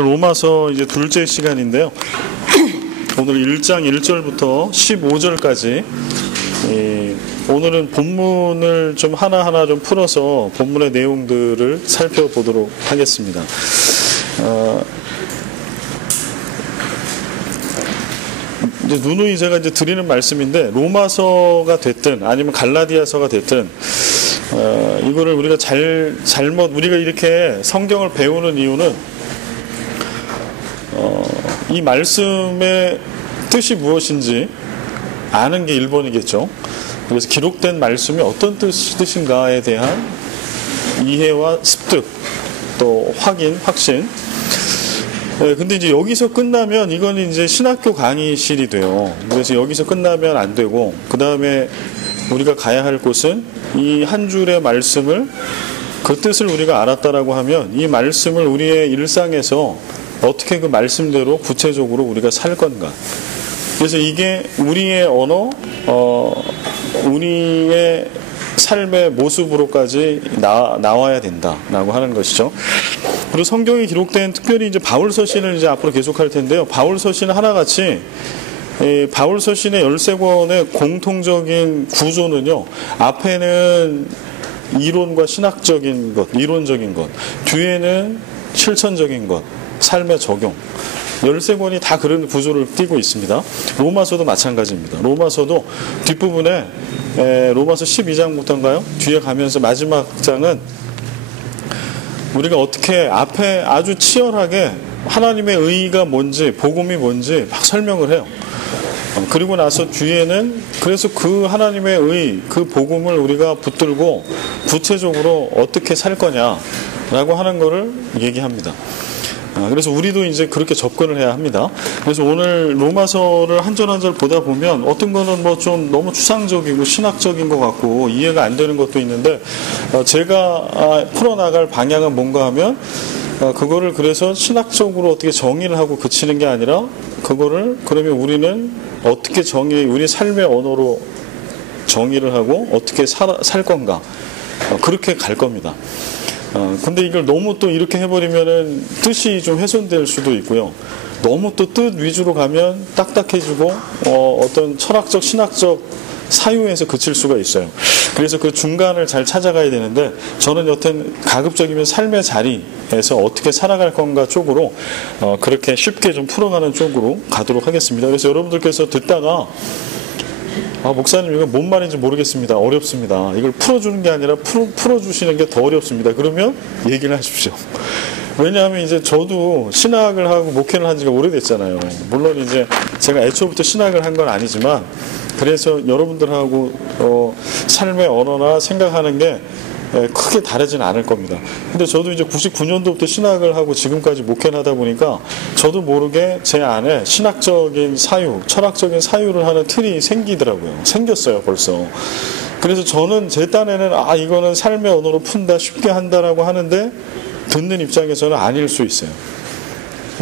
로마서 이제 둘째 시간인데요. 오늘 1장 1절부터 15절까지 오늘은 본문을 좀 하나하나 좀 풀어서 본문의 내용들을 살펴보도록 하겠습니다. 이제 누누이 제가 이제 드리는 말씀인데, 로마서가 됐든 아니면 갈라디아서가 됐든 이거를 우리가 잘못 우리가 이렇게 성경을 배우는 이유는 이 말씀의 뜻이 무엇인지 아는 게 1번이겠죠. 그래서 기록된 말씀이 어떤 뜻인가에 대한 이해와 습득, 또 확신. 근데 이제 여기서 끝나면 이건 이제 신학교 강의실이 돼요. 그래서 여기서 끝나면 안 되고, 그 다음에 우리가 가야 할 곳은 이 한 줄의 말씀을, 그 뜻을 우리가 알았다라고 하면 이 말씀을 우리의 일상에서 어떻게 그 말씀대로 구체적으로 우리가 살 건가. 그래서 이게 우리의 언어, 우리의 삶의 모습으로까지 나와야 된다라고 하는 것이죠. 그리고 성경에 기록된, 특별히 이제 바울 서신을 이제 앞으로 계속할 텐데요. 바울 서신은 하나같이 바울 서신의 13권의 공통적인 구조는요, 앞에는 이론과 신학적인 것, 이론적인 것, 뒤에는 실천적인 것, 삶의 적용, 13권이 다 그런 구조를 띠고 있습니다. 로마서도 마찬가지입니다. 로마서도 뒷부분에 로마서 12장부터인가요? 뒤에 가면서 마지막 장은 우리가 어떻게 앞에 아주 치열하게 하나님의 의의가 뭔지, 복음이 뭔지 막 설명을 해요. 그리고 나서 뒤에는 그래서 그 하나님의 의, 그 복음을 우리가 붙들고 구체적으로 어떻게 살 거냐라고 하는 거를 얘기합니다. 그래서 우리도 이제 그렇게 접근을 해야 합니다. 그래서 오늘 로마서를 한 절 한 절 보다 보면 어떤 거는 뭐 좀 너무 추상적이고 신학적인 것 같고 이해가 안 되는 것도 있는데, 제가 풀어나갈 방향은 뭔가 하면 그거를 그래서 신학적으로 어떻게 정의를 하고 그치는 게 아니라, 그거를 그러면 우리는 어떻게 우리 삶의 언어로 정의를 하고 어떻게 살 건가, 그렇게 갈 겁니다. 근데 이걸 너무 또 이렇게 해버리면은 뜻이 좀 훼손될 수도 있고요. 너무 또 뜻 위주로 가면 딱딱해지고 어떤 철학적, 신학적 사유에서 그칠 수가 있어요. 그래서 그 중간을 잘 찾아가야 되는데, 저는 여튼 가급적이면 삶의 자리에서 어떻게 살아갈 건가 쪽으로 그렇게 쉽게 좀 풀어가는 쪽으로 가도록 하겠습니다. 그래서 여러분들께서 듣다가 목사님 이거 뭔 말인지 모르겠습니다, 어렵습니다, 이걸 풀어주는 게 아니라 풀어주시는 게 더 어렵습니다, 그러면 얘기를 하십시오. 왜냐하면 이제 저도 신학을 하고 목회를 한 지가 오래됐잖아요. 물론 이제 제가 애초부터 신학을 한 건 아니지만, 그래서 여러분들하고 삶의 언어나 생각하는 게 크게 다르지는 않을 겁니다. 근데 저도 이제 99년도부터 신학을 하고 지금까지 목회를 하다 보니까 저도 모르게 제 안에 신학적인 사유, 철학적인 사유를 하는 틀이 생겼어요 벌써. 그래서 저는 제 딴에는 이거는 삶의 언어로 푼다, 쉽게 한다라고 하는데, 듣는 입장에서는 아닐 수 있어요.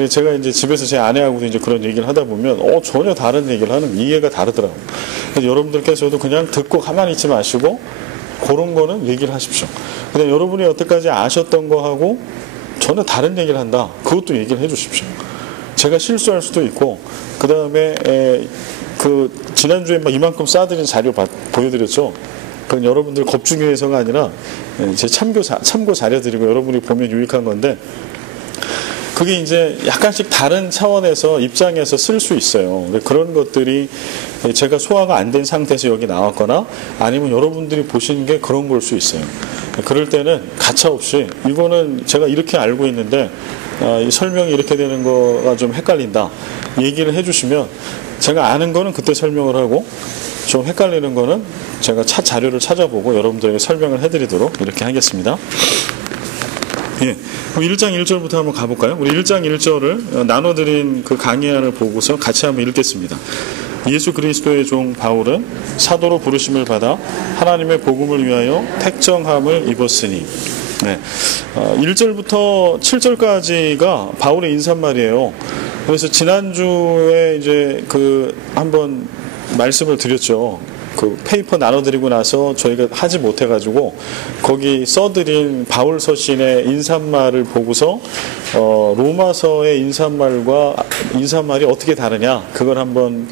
제가 이제 집에서 제 아내하고도 이제 그런 얘기를 하다 보면 전혀 다른 얘기를 하는, 이해가 다르더라고요. 그래서 여러분들께서도 그냥 듣고 가만히 있지 마시고 그런 거는 얘기를 하십시오. 근데 여러분이 여태까지 아셨던 거하고 전혀 다른 얘기를 한다, 그것도 얘기를 해 주십시오. 제가 실수할 수도 있고, 그 다음에 지난주에 막 이만큼 싸드린 자료 보여드렸죠. 그건 여러분들 겁주기 위해서가 아니라 제 참고 자료 드리고 여러분이 보면 유익한 건데, 그게 이제 약간씩 다른 차원에서 입장에서 쓸 수 있어요. 그런 것들이 제가 소화가 안 된 상태에서 여기 나왔거나, 아니면 여러분들이 보시는 게 그런 걸 수 있어요. 그럴 때는 가차없이 이거는 제가 이렇게 알고 있는데 이 설명이 이렇게 되는 거가 좀 헷갈린다, 얘기를 해주시면 제가 아는 거는 그때 설명을 하고, 좀 헷갈리는 거는 제가 자료를 찾아보고 여러분들에게 설명을 해드리도록 이렇게 하겠습니다. 예, 그럼 1장 1절부터 한번 가볼까요? 우리 1장 1절을 나눠드린 그 강의안을 보고서 같이 한번 읽겠습니다. 예수 그리스도의 종 바울은 사도로 부르심을 받아 하나님의 복음을 위하여 택정함을 입었으니. 네, 1절부터 7절까지가 바울의 인사말이에요. 그래서 지난주에 이제 한번 말씀을 드렸죠. 그 페이퍼 나눠드리고 나서 저희가 하지 못해가지고 거기 써드린 바울 서신의 인사말을 보고서 로마서의 인사말이 어떻게 다르냐 그걸 한번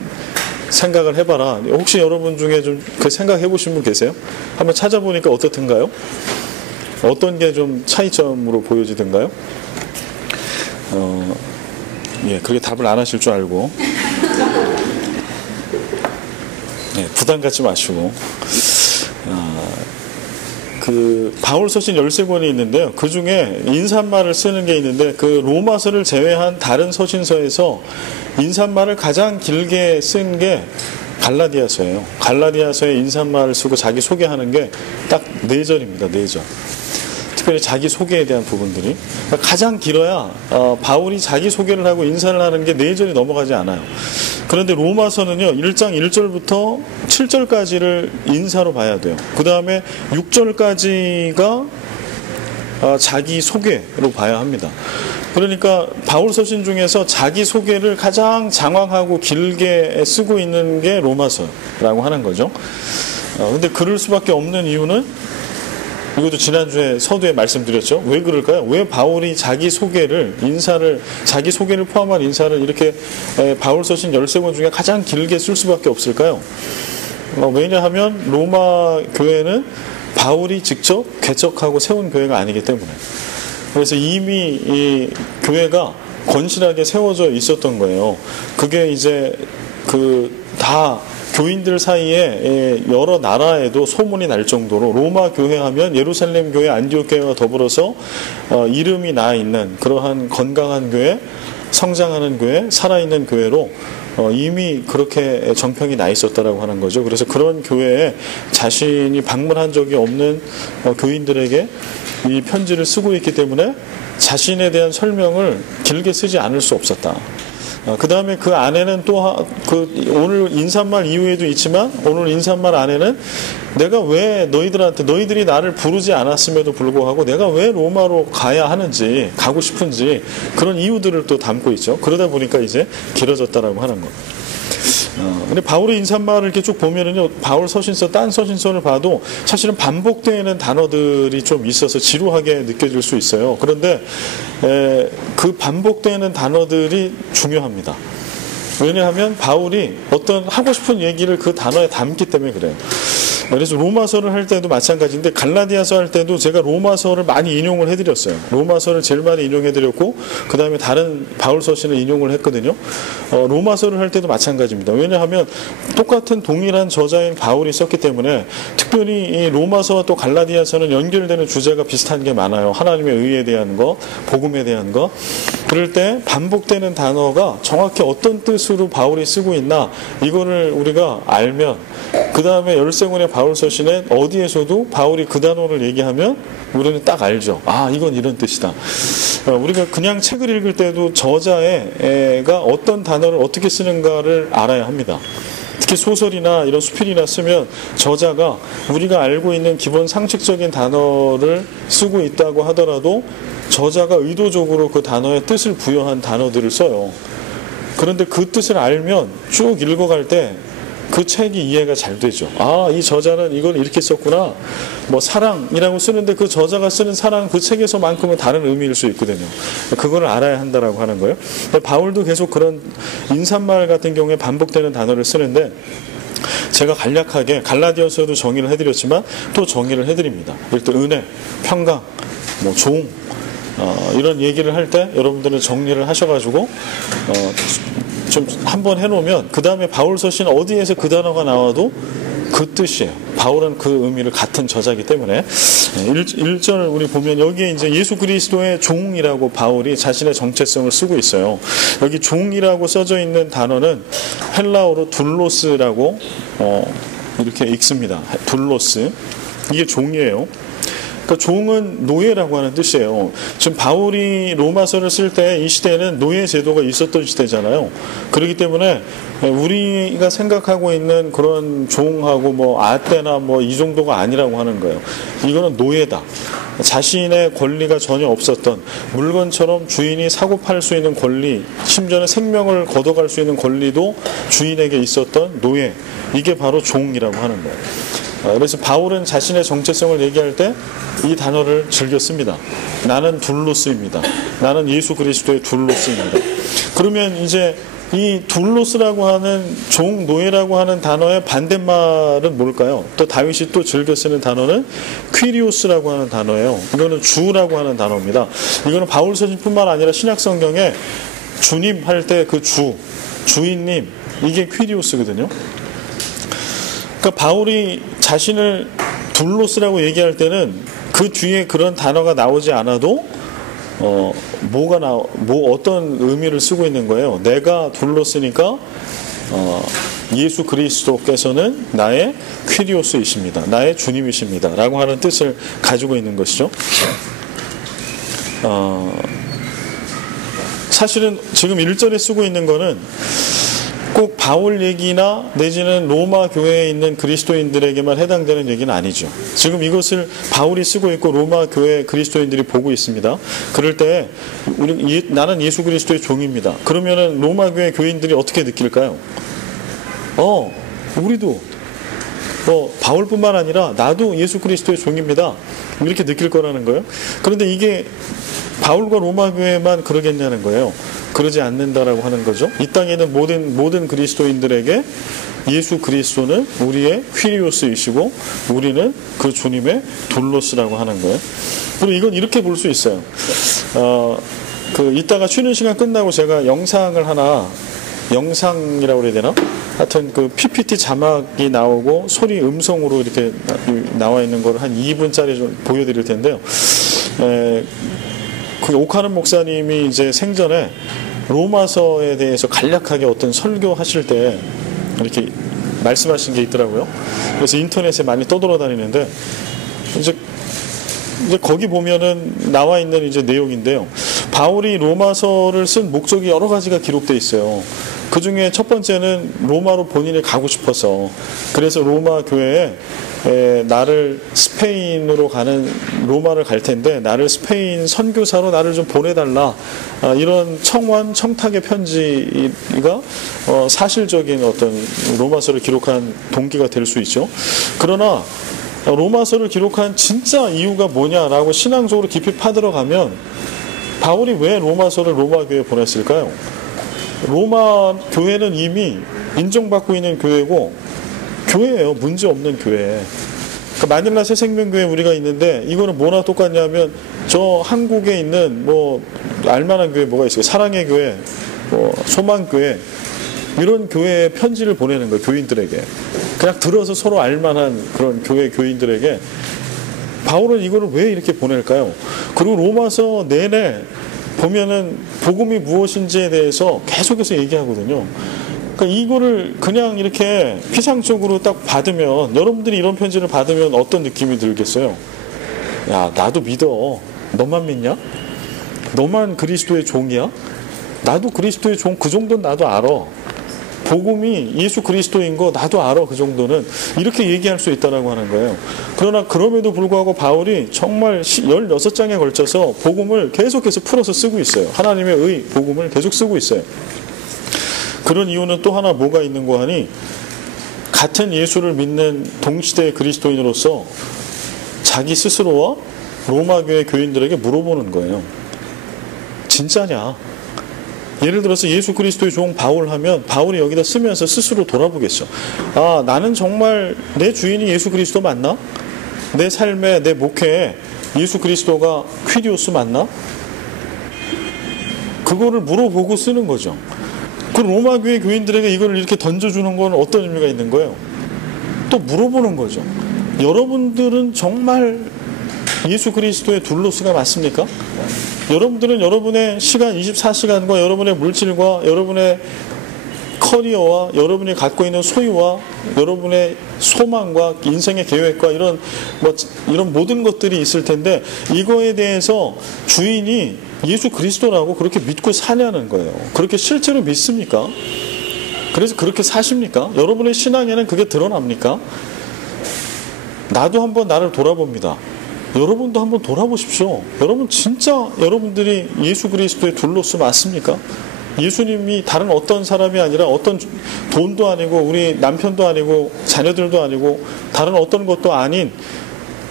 생각을 해봐라. 혹시 여러분 중에 좀 그 생각해 보신 분 계세요? 한번 찾아보니까 어떻던가요? 어떤 게 좀 차이점으로 보여지던가요? 예, 그렇게 답을 안 하실 줄 알고 예, 부담 갖지 마시고 그 바울 서신 13권이 있는데요. 그 중에 인사말을 쓰는 게 있는데 그 로마서를 제외한 다른 서신서에서 인사말을 가장 길게 쓴 게 갈라디아서예요. 갈라디아서에 인사말을 쓰고 자기 소개하는 게 딱 4절입니다. 4절. 특별히 자기 소개에 대한 부분들이 가장 길어야 바울이 자기 소개를 하고 인사를 하는 게 4절이 넘어가지 않아요. 그런데 로마서는요 1장 1절부터 7절까지를 인사로 봐야 돼요. 그 다음에 6절까지가 자기 소개로 봐야 합니다. 그러니까 바울 서신 중에서 자기 소개를 가장 장황하고 길게 쓰고 있는 게 로마서라고 하는 거죠. 근데 그럴 수밖에 없는 이유는 이것도 지난주에 서두에 말씀드렸죠. 왜 그럴까요? 왜 바울이 자기 소개를 포함한 인사를 이렇게 바울 서신 13권 중에 가장 길게 쓸 수밖에 없을까요? 왜냐하면 로마 교회는 바울이 직접 개척하고 세운 교회가 아니기 때문에. 그래서 이미 이 교회가 건실하게 세워져 있었던 거예요. 그게 이제 다 교인들 사이에 여러 나라에도 소문이 날 정도로 로마 교회 하면 예루살렘 교회, 안디옥 교회와 더불어서 이름이 나 있는 그러한 건강한 교회, 성장하는 교회, 살아있는 교회로 이미 그렇게 정평이 나 있었다라고 하는 거죠. 그래서 그런 교회에 자신이 방문한 적이 없는 교인들에게 이 편지를 쓰고 있기 때문에 자신에 대한 설명을 길게 쓰지 않을 수 없었다. 그 다음에 그 안에는 또 오늘 인사말 이후에도 있지만 오늘 인사말 안에는 내가 왜 너희들이 나를 부르지 않았음에도 불구하고 내가 왜 로마로 가야 하는지, 가고 싶은지 그런 이유들을 또 담고 있죠. 그러다 보니까 이제 길어졌다라고 하는 거. 근데 바울의 인사말을 이렇게 쭉 보면은요, 바울 서신서, 딴 서신서를 봐도 사실은 반복되는 단어들이 좀 있어서 지루하게 느껴질 수 있어요. 그런데 그 반복되는 단어들이 중요합니다. 왜냐하면 바울이 어떤 하고 싶은 얘기를 그 단어에 담기 때문에 그래요. 그래서 로마서를 할 때도 마찬가지인데 갈라디아서 할 때도 제가 로마서를 많이 인용을 해드렸어요. 로마서를 제일 많이 인용해드렸고 그 다음에 다른 바울 서신을 인용을 했거든요. 로마서를 할 때도 마찬가지입니다. 왜냐하면 똑같은 동일한 저자인 바울이 썼기 때문에 특별히 이 로마서와 또 갈라디아서는 연결되는 주제가 비슷한 게 많아요. 하나님의 의에 대한 거, 복음에 대한 거. 그럴 때 반복되는 단어가 정확히 어떤 뜻으로 바울이 쓰고 있나 이거를 우리가 알면 그 다음에 13권의 바울 서신에 어디에서도 바울이 그 단어를 얘기하면 우리는 딱 알죠. 아, 이건 이런 뜻이다. 우리가 그냥 책을 읽을 때도 저자가 어떤 단어를 어떻게 쓰는가를 알아야 합니다. 특히 소설이나 이런 수필이나 쓰면 저자가 우리가 알고 있는 기본 상식적인 단어를 쓰고 있다고 하더라도 저자가 의도적으로 그 단어에 뜻을 부여한 단어들을 써요. 그런데 그 뜻을 알면 쭉 읽어갈 때 그 책이 이해가 잘 되죠. 아, 이 저자는 이걸 이렇게 썼구나. 뭐 사랑이라고 쓰는데 그 저자가 쓰는 사랑은 그 책에서만큼은 다른 의미일 수 있거든요. 그걸 알아야 한다라고 하는 거예요. 바울도 계속 그런 인사말 같은 경우에 반복되는 단어를 쓰는데 제가 간략하게 갈라디아서도 정의를 해드렸지만 또 정의를 해드립니다. 일단 은혜, 평강, 뭐 종 이런 얘기를 할 때 여러분들은 정리를 하셔가지고 좀 한번 해놓으면 그 다음에 바울 서신 어디에서 그 단어가 나와도 그 뜻이에요. 바울은 그 의미를 같은 저자이기 때문에 1절 우리 보면 여기에 이제 예수 그리스도의 종이라고 바울이 자신의 정체성을 쓰고 있어요. 여기 종이라고 써져 있는 단어는 헬라어로 둘로스라고 이렇게 읽습니다. 둘로스. 이게 종이에요. 그러니까 종은 노예라고 하는 뜻이에요. 지금 바울이 로마서를 쓸 때 이 시대에는 노예 제도가 있었던 시대잖아요. 그렇기 때문에 우리가 생각하고 있는 그런 종하고 뭐 아떼나 뭐 이 정도가 아니라고 하는 거예요. 이거는 노예다. 자신의 권리가 전혀 없었던, 물건처럼 주인이 사고 팔 수 있는 권리, 심지어는 생명을 걷어갈 수 있는 권리도 주인에게 있었던 노예, 이게 바로 종이라고 하는 거예요. 그래서 바울은 자신의 정체성을 얘기할 때 이 단어를 즐겨 씁니다. 나는 둘로스입니다. 나는 예수 그리스도의 둘로스입니다. 그러면 이제 이 둘로스라고 하는 종, 노예라고 하는 단어의 반대말은 뭘까요? 또 다윗이 또 즐겨 쓰는 단어는 퀴리오스라고 하는 단어예요. 이거는 주라고 하는 단어입니다. 이거는 바울 서신뿐만 아니라 신약 성경에 주님 할 때 그 주인님, 이게 퀴리오스거든요. 그러니까 바울이 자신을 둘로스라고 얘기할 때는 그 뒤에 그런 단어가 나오지 않아도 어떤 의미를 쓰고 있는 거예요. 내가 둘로스니까 예수 그리스도께서는 나의 퀴리오스이십니다. 나의 주님이십니다. 라고 하는 뜻을 가지고 있는 것이죠. 사실은 지금 1절에 쓰고 있는 거는 꼭 바울 얘기나 내지는 로마 교회에 있는 그리스도인들에게만 해당되는 얘기는 아니죠. 지금 이것을 바울이 쓰고 있고 로마 교회 그리스도인들이 보고 있습니다. 그럴 때 나는 예수 그리스도의 종입니다. 그러면은 로마 교회 교인들이 어떻게 느낄까요? 우리도 바울뿐만 아니라 나도 예수 그리스도의 종입니다. 이렇게 느낄 거라는 거예요. 그런데 이게 바울과 로마 교회만 그러겠냐는 거예요. 그러지 않는다라고 하는 거죠. 이 땅에는 모든 그리스도인들에게 예수 그리스도는 우리의 퀴리오스이시고 우리는 그 주님의 둘로스라고 하는 거예요. 그리고 이건 이렇게 볼 수 있어요. 이따가 쉬는 시간 끝나고 제가 영상이라고 그래야 되나? 하여튼 그 PPT 자막이 나오고 소리 음성으로 이렇게 나와 있는 걸 한 2분짜리 좀 보여드릴 텐데요. 그 오카는 목사님이 이제 생전에 로마서에 대해서 간략하게 어떤 설교하실 때 이렇게 말씀하신 게 있더라고요. 그래서 인터넷에 많이 떠돌아다니는데 이제 거기 보면은 나와 있는 이제 내용인데요. 바울이 로마서를 쓴 목적이 여러 가지가 기록되어 있어요. 그 중에 첫 번째는 로마로 본인이 가고 싶어서, 그래서 로마 교회에 나를 스페인으로 로마를 갈 텐데 나를 스페인 선교사로 나를 좀 보내달라, 이런 청탁의 편지가 사실적인 어떤 로마서를 기록한 동기가 될 수 있죠. 그러나 로마서를 기록한 진짜 이유가 뭐냐라고 신앙적으로 깊이 파들어가면 바울이 왜 로마서를 로마 교회에 보냈을까요? 로마 교회는 이미 인정받고 있는 교회고 교회예요. 문제없는 교회. 그러니까 마닐라 새생명교회 우리가 있는데 이거는 뭐나 똑같냐면 저 한국에 있는 알만한 교회 뭐가 있어요? 사랑의 교회, 소망교회, 이런 교회에 편지를 보내는 거예요. 교인들에게. 그냥 들어서 서로 알만한 그런 교회 교인들에게. 바울은 이거를 왜 이렇게 보낼까요? 그리고 로마서 내내 보면은 복음이 무엇인지에 대해서 계속해서 얘기하거든요. 그러니까 이거를 그냥 이렇게 피상적으로 딱 받으면, 여러분들이 이런 편지를 받으면 어떤 느낌이 들겠어요? 야, 나도 믿어. 너만 믿냐? 너만 그리스도의 종이야? 나도 그리스도의 종, 그 정도는 나도 알아. 복음이 예수 그리스도인 거 나도 알아. 그 정도는. 이렇게 얘기할 수 있다라고 하는 거예요. 그러나 그럼에도 불구하고 바울이 정말 16장에 걸쳐서 복음을 계속해서 풀어서 쓰고 있어요. 하나님의 복음을 계속 쓰고 있어요. 그런 이유는 또 하나 뭐가 있는고 하니, 같은 예수를 믿는 동시대의 그리스도인으로서 자기 스스로와 로마 교회 교인들에게 물어보는 거예요. 진짜냐? 예를 들어서 예수 그리스도의 종 바울 하면 바울이 여기다 쓰면서 스스로 돌아보겠죠. 나는 정말 내 주인이 예수 그리스도 맞나? 내 삶에, 내 목회에 예수 그리스도가 퀴리오스 맞나? 그거를 물어보고 쓰는 거죠. 그 로마 교회 교인들에게 이걸 이렇게 던져주는 건 어떤 의미가 있는 거예요? 또 물어보는 거죠. 여러분들은 정말 예수 그리스도의 둘로스가 맞습니까? 여러분들은 여러분의 시간 24시간과 여러분의 물질과 여러분의 커리어와 여러분이 갖고 있는 소유와 여러분의 소망과 인생의 계획과 이런 모든 것들이 있을 텐데, 이거에 대해서 주인이 예수 그리스도라고 그렇게 믿고 사냐는 거예요. 그렇게 실제로 믿습니까? 그래서 그렇게 사십니까? 여러분의 신앙에는 그게 드러납니까? 나도 한번 나를 돌아봅니다. 여러분도 한번 돌아보십시오. 여러분 진짜 여러분들이 예수 그리스도의 둘로스 맞습니까? 예수님이 다른 어떤 사람이 아니라 어떤 돈도 아니고 우리 남편도 아니고 자녀들도 아니고 다른 어떤 것도 아닌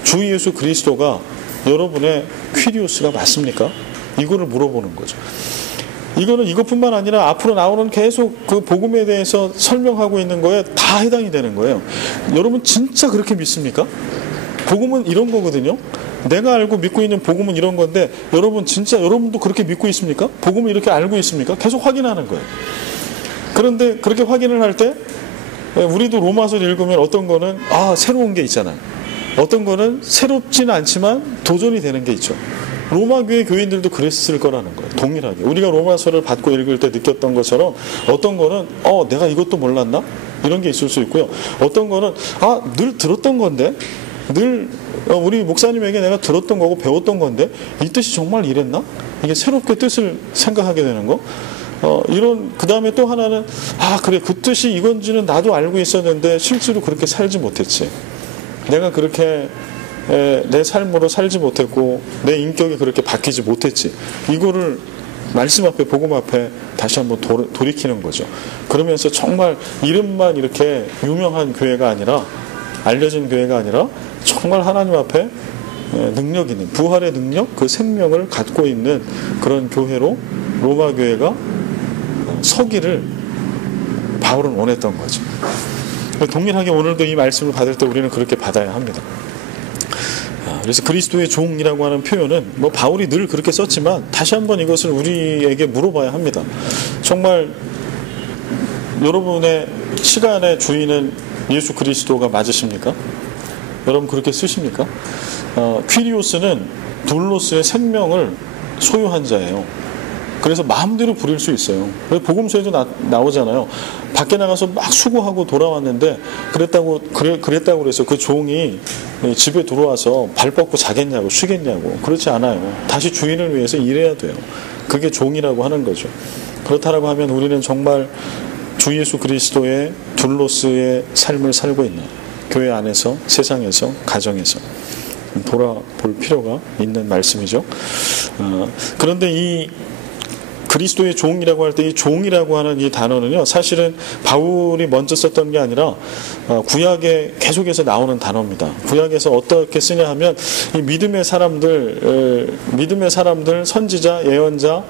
주 예수 그리스도가 여러분의 퀴리오스가 맞습니까? 이거를 물어보는 거죠. 이거는 이것뿐만 아니라 앞으로 나오는 계속 그 복음에 대해서 설명하고 있는 거에 다 해당이 되는 거예요. 여러분 진짜 그렇게 믿습니까? 복음은 이런 거거든요. 내가 알고 믿고 있는 복음은 이런 건데, 여러분 진짜 여러분도 그렇게 믿고 있습니까? 복음을 이렇게 알고 있습니까? 계속 확인하는 거예요. 그런데 그렇게 확인을 할 때 우리도 로마서를 읽으면 어떤 거는 새로운 게 있잖아요. 어떤 거는 새롭지는 않지만 도전이 되는 게 있죠. 로마 교회 교인들도 그랬을 거라는 거예요. 동일하게. 우리가 로마서를 받고 읽을 때 느꼈던 것처럼 어떤 거는 내가 이것도 몰랐나? 이런 게 있을 수 있고요. 어떤 거는 늘 들었던 건데, 늘 우리 목사님에게 내가 들었던 거고 배웠던 건데 이 뜻이 정말 이랬나? 이게 새롭게 뜻을 생각하게 되는 거. 그 다음에 또 하나는 그래, 그 뜻이 이건지는 나도 알고 있었는데 실제로 그렇게 살지 못했지. 내가 그렇게 내 삶으로 살지 못했고 내 인격이 그렇게 바뀌지 못했지. 이거를 말씀 앞에, 복음 앞에 다시 한번 돌이키는 거죠. 그러면서 정말 이름만 이렇게 유명한 교회가 아니라, 알려진 교회가 아니라 정말 하나님 앞에 능력 있는, 부활의 능력, 그 생명을 갖고 있는 그런 교회로 로마 교회가 서기를 바울은 원했던 거죠. 동일하게 오늘도 이 말씀을 받을 때 우리는 그렇게 받아야 합니다. 그래서 그리스도의 종이라고 하는 표현은 바울이 늘 그렇게 썼지만 다시 한번 이것을 우리에게 물어봐야 합니다. 정말 여러분의 시간의 주인은 예수 그리스도가 맞으십니까? 여러분 그렇게 쓰십니까? 퀴리오스는 둘로스의 생명을 소유한 자예요. 그래서 마음대로 부릴 수 있어요. 복음서에도 나오잖아요. 밖에 나가서 막 수고하고 돌아왔는데 그랬다고 그래서 그 종이 집에 들어와서 발 뻗고 자겠냐고 쉬겠냐고, 그렇지 않아요. 다시 주인을 위해서 일해야 돼요. 그게 종이라고 하는 거죠. 그렇다라고 하면 우리는 정말 주 예수 그리스도의 둘로스의 삶을 살고 있는, 교회 안에서, 세상에서, 가정에서 돌아볼 필요가 있는 말씀이죠. 그런데 이 그리스도의 종이라고 할 때 이 종이라고 하는 이 단어는요, 사실은 바울이 먼저 썼던 게 아니라 구약에 계속해서 나오는 단어입니다. 구약에서 어떻게 쓰냐 하면 이 믿음의 사람들, 선지자, 예언자,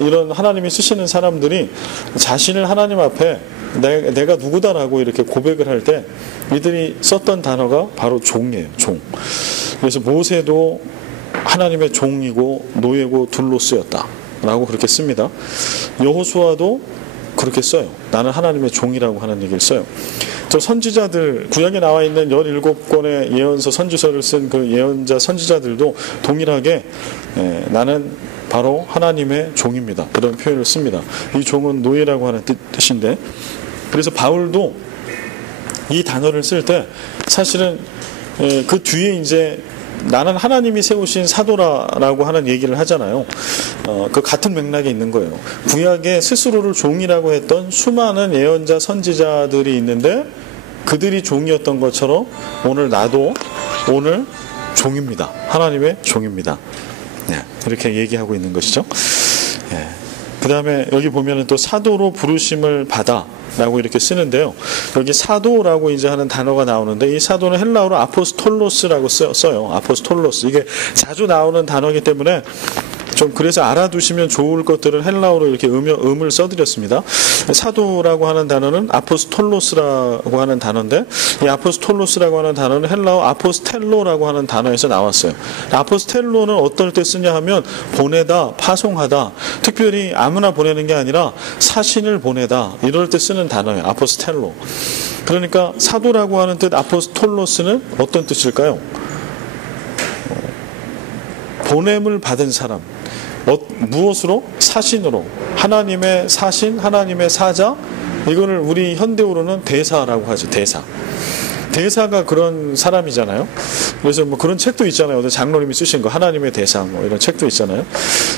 이런 하나님이 쓰시는 사람들이 자신을 하나님 앞에 내가 누구다라고 이렇게 고백을 할 때 이들이 썼던 단어가 바로 종이에요. 종. 그래서 모세도 하나님의 종이고 노예고 둘로스였다 라고 그렇게 씁니다. 여호수아도 그렇게 써요. 나는 하나님의 종이라고 하는 얘기를 써요. 저 선지자들, 구약에 나와 있는 17권의 예언서, 선지서를 쓴 그 예언자, 선지자들도 동일하게 나는 바로 하나님의 종입니다, 그런 표현을 씁니다. 이 종은 노예라고 하는 뜻인데, 그래서 바울도 이 단어를 쓸 때 사실은 그 뒤에 이제 나는 하나님이 세우신 사도라고 하는 얘기를 하잖아요. 그 같은 맥락에 있는 거예요. 구약에 스스로를 종이라고 했던 수많은 예언자, 선지자들이 있는데 그들이 종이었던 것처럼 오늘 나도 오늘 종입니다. 하나님의 종입니다. 이렇게 얘기하고 있는 것이죠. 그 다음에 여기 보면은 또 사도로 부르심을 받아 라고 이렇게 쓰는데요. 여기 사도라고 이제 하는 단어가 나오는데 이 사도는 헬라어로 아포스톨로스라고 써요. 아포스톨로스. 이게 자주 나오는 단어이기 때문에 좀 그래서 알아두시면 좋을 것들은 헬라어로 이렇게 음을 써드렸습니다. 사도라고 하는 단어는 아포스톨로스라고 하는 단어인데, 이 아포스톨로스라고 하는 단어는 헬라어 아포스텔로라고 하는 단어에서 나왔어요. 아포스텔로는 어떨 때 쓰냐 하면 보내다, 파송하다, 특별히 아무나 보내는 게 아니라 사신을 보내다, 이럴 때 쓰는 단어예요. 아포스텔로. 그러니까 사도라고 하는 뜻 아포스톨로스는 어떤 뜻일까요? 보냄을 받은 사람. 무엇으로? 사신으로. 하나님의 사신, 하나님의 사자, 이거를 우리 현대어로는 대사라고 하죠. 대사가 그런 사람이잖아요. 그래서 뭐 그런 책도 있잖아요. 어떤 장로님이 쓰신 거, 하나님의 대사, 뭐 이런 책도 있잖아요.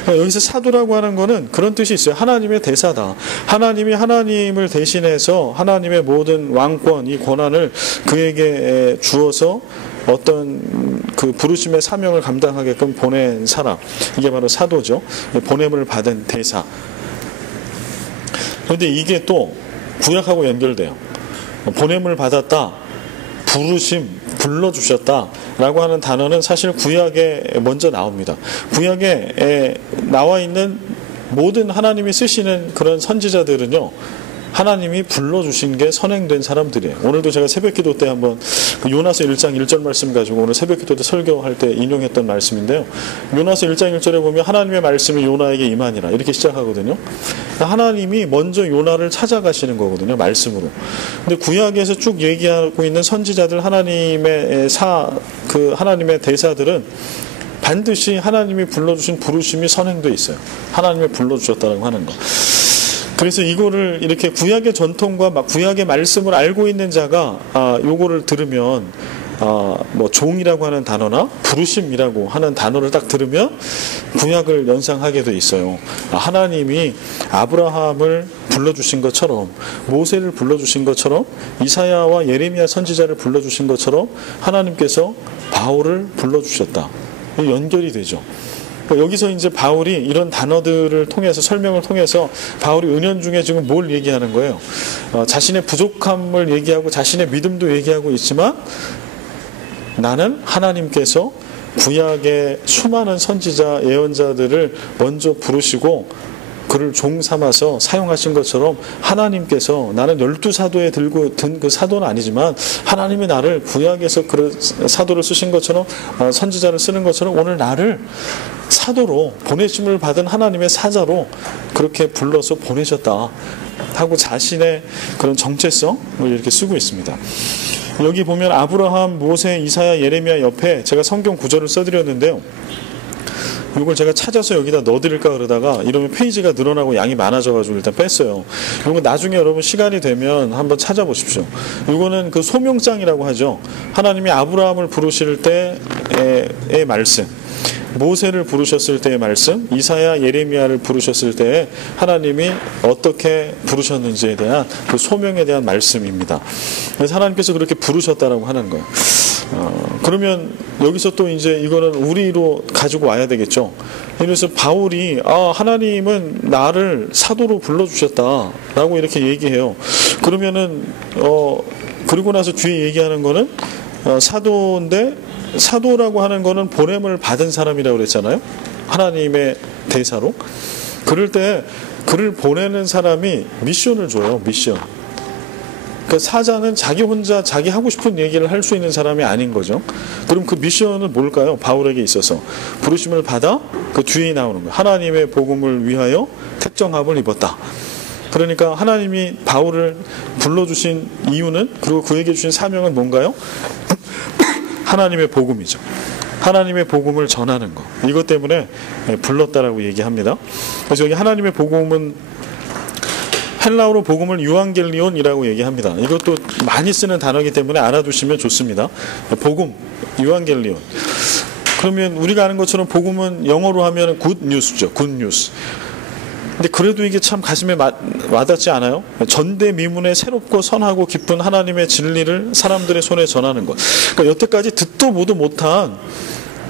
여기서 사도라고 하는 거는 그런 뜻이 있어요. 하나님의 대사다. 하나님이 하나님을 대신해서 하나님의 모든 왕권, 이 권한을 그에게 주어서 어떤 그 부르심의 사명을 감당하게끔 보낸 사람. 이게 바로 사도죠. 보냄을 받은 대사. 그런데 이게 또 구약하고 연결돼요. 보냄을 받았다, 부르심, 불러주셨다 라고 하는 단어는 사실 구약에 먼저 나옵니다. 구약에 나와 있는 모든 하나님이 쓰시는 그런 선지자들은요, 하나님이 불러주신 게 선행된 사람들이에요. 오늘도 제가 새벽기도 때 한번 요나서 1장 1절 말씀 가지고 오늘 새벽기도 때 설교할 때 인용했던 말씀인데요. 요나서 1장 1절에 보면 하나님의 말씀이 요나에게 임하니라 이렇게 시작하거든요. 하나님이 먼저 요나를 찾아가시는 거거든요. 말씀으로. 근데 구약에서 쭉 얘기하고 있는 선지자들, 하나님의 하나님의 대사들은 반드시 하나님이 불러주신 부르심이 선행돼 있어요. 하나님이 불러주셨다고 하는 거. 그래서 이거를 이렇게 구약의 전통과 구약의 말씀을 알고 있는 자가 요거를 들으면 뭐 종이라고 하는 단어나 부르심이라고 하는 단어를 딱 들으면 구약을 연상하게 돼 있어요. 하나님이 아브라함을 불러주신 것처럼, 모세를 불러주신 것처럼, 이사야와 예레미야 선지자를 불러주신 것처럼 하나님께서 바울을 불러주셨다. 연결이 되죠. 여기서 이제 바울이 이런 단어들을 통해서, 설명을 통해서 바울이 은연중에 지금 뭘 얘기하는 거예요? 자신의 부족함을 얘기하고 자신의 믿음도 얘기하고 있지만, 나는 하나님께서 구약의 수많은 선지자, 예언자들을 먼저 부르시고 그를 종 삼아서 사용하신 것처럼 하나님께서, 나는 12사도에 든 그 사도는 아니지만 하나님이 나를 구약에서 그 사도를 쓰신 것처럼, 선지자를 쓰는 것처럼 오늘 나를 사도로, 보내심을 받은 하나님의 사자로 그렇게 불러서 보내셨다 하고 자신의 그런 정체성을 이렇게 쓰고 있습니다. 여기 보면 아브라함, 모세, 이사야, 예레미야 옆에 제가 성경 구절을 써드렸는데요. 이걸 제가 찾아서 여기다 넣어드릴까 그러다가 이러면 페이지가 늘어나고 양이 많아져가지고 일단 뺐어요. 이거 나중에 여러분 시간이 되면 한번 찾아보십시오. 이거는 그 소명장이라고 하죠. 하나님이 아브라함을 부르실 때의 말씀, 모세를 부르셨을 때의 말씀, 이사야, 예레미야를 부르셨을 때 하나님이 어떻게 부르셨는지에 대한 그 소명에 대한 말씀입니다. 그래서 하나님께서 그렇게 부르셨다라고 하는 거예요. 그러면 여기서 또 이제 이거는 우리로 가지고 와야 되겠죠. 그래서 바울이 하나님은 나를 사도로 불러주셨다라고 이렇게 얘기해요. 그러면은 그리고 나서 뒤에 얘기하는 거는 사도인데, 사도라고 하는 거는 보냄을 받은 사람이라고 그랬잖아요. 하나님의 대사로. 그럴 때 그를 보내는 사람이 미션을 줘요. 미션. 그 사자는 자기 혼자 자기 하고 싶은 얘기를 할 수 있는 사람이 아닌 거죠. 그럼 그 미션은 뭘까요? 바울에게 있어서 부르심을 받아 그 뒤에 나오는 거예요. 하나님의 복음을 위하여 택정함을 입었다. 그러니까 하나님이 바울을 불러주신 이유는, 그리고 그에게 주신 사명은 뭔가요? 하나님의 복음이죠. 하나님의 복음을 전하는 거. 이것 때문에 불렀다라고 얘기합니다. 그래서 여기 하나님의 복음은 헬라어로 복음을 유앙겔리온이라고 얘기합니다. 이것도 많이 쓰는 단어이기 때문에 알아두시면 좋습니다. 복음, 유앙겔리온. 그러면 우리가 아는 것처럼 복음은 영어로 하면 굿뉴스죠. 굿뉴스. 근데 그래도 이게 참 가슴에 와닿지 않아요? 전대미문의 새롭고 선하고 깊은 하나님의 진리를 사람들의 손에 전하는 것. 그러니까 여태까지 듣도 보도 못한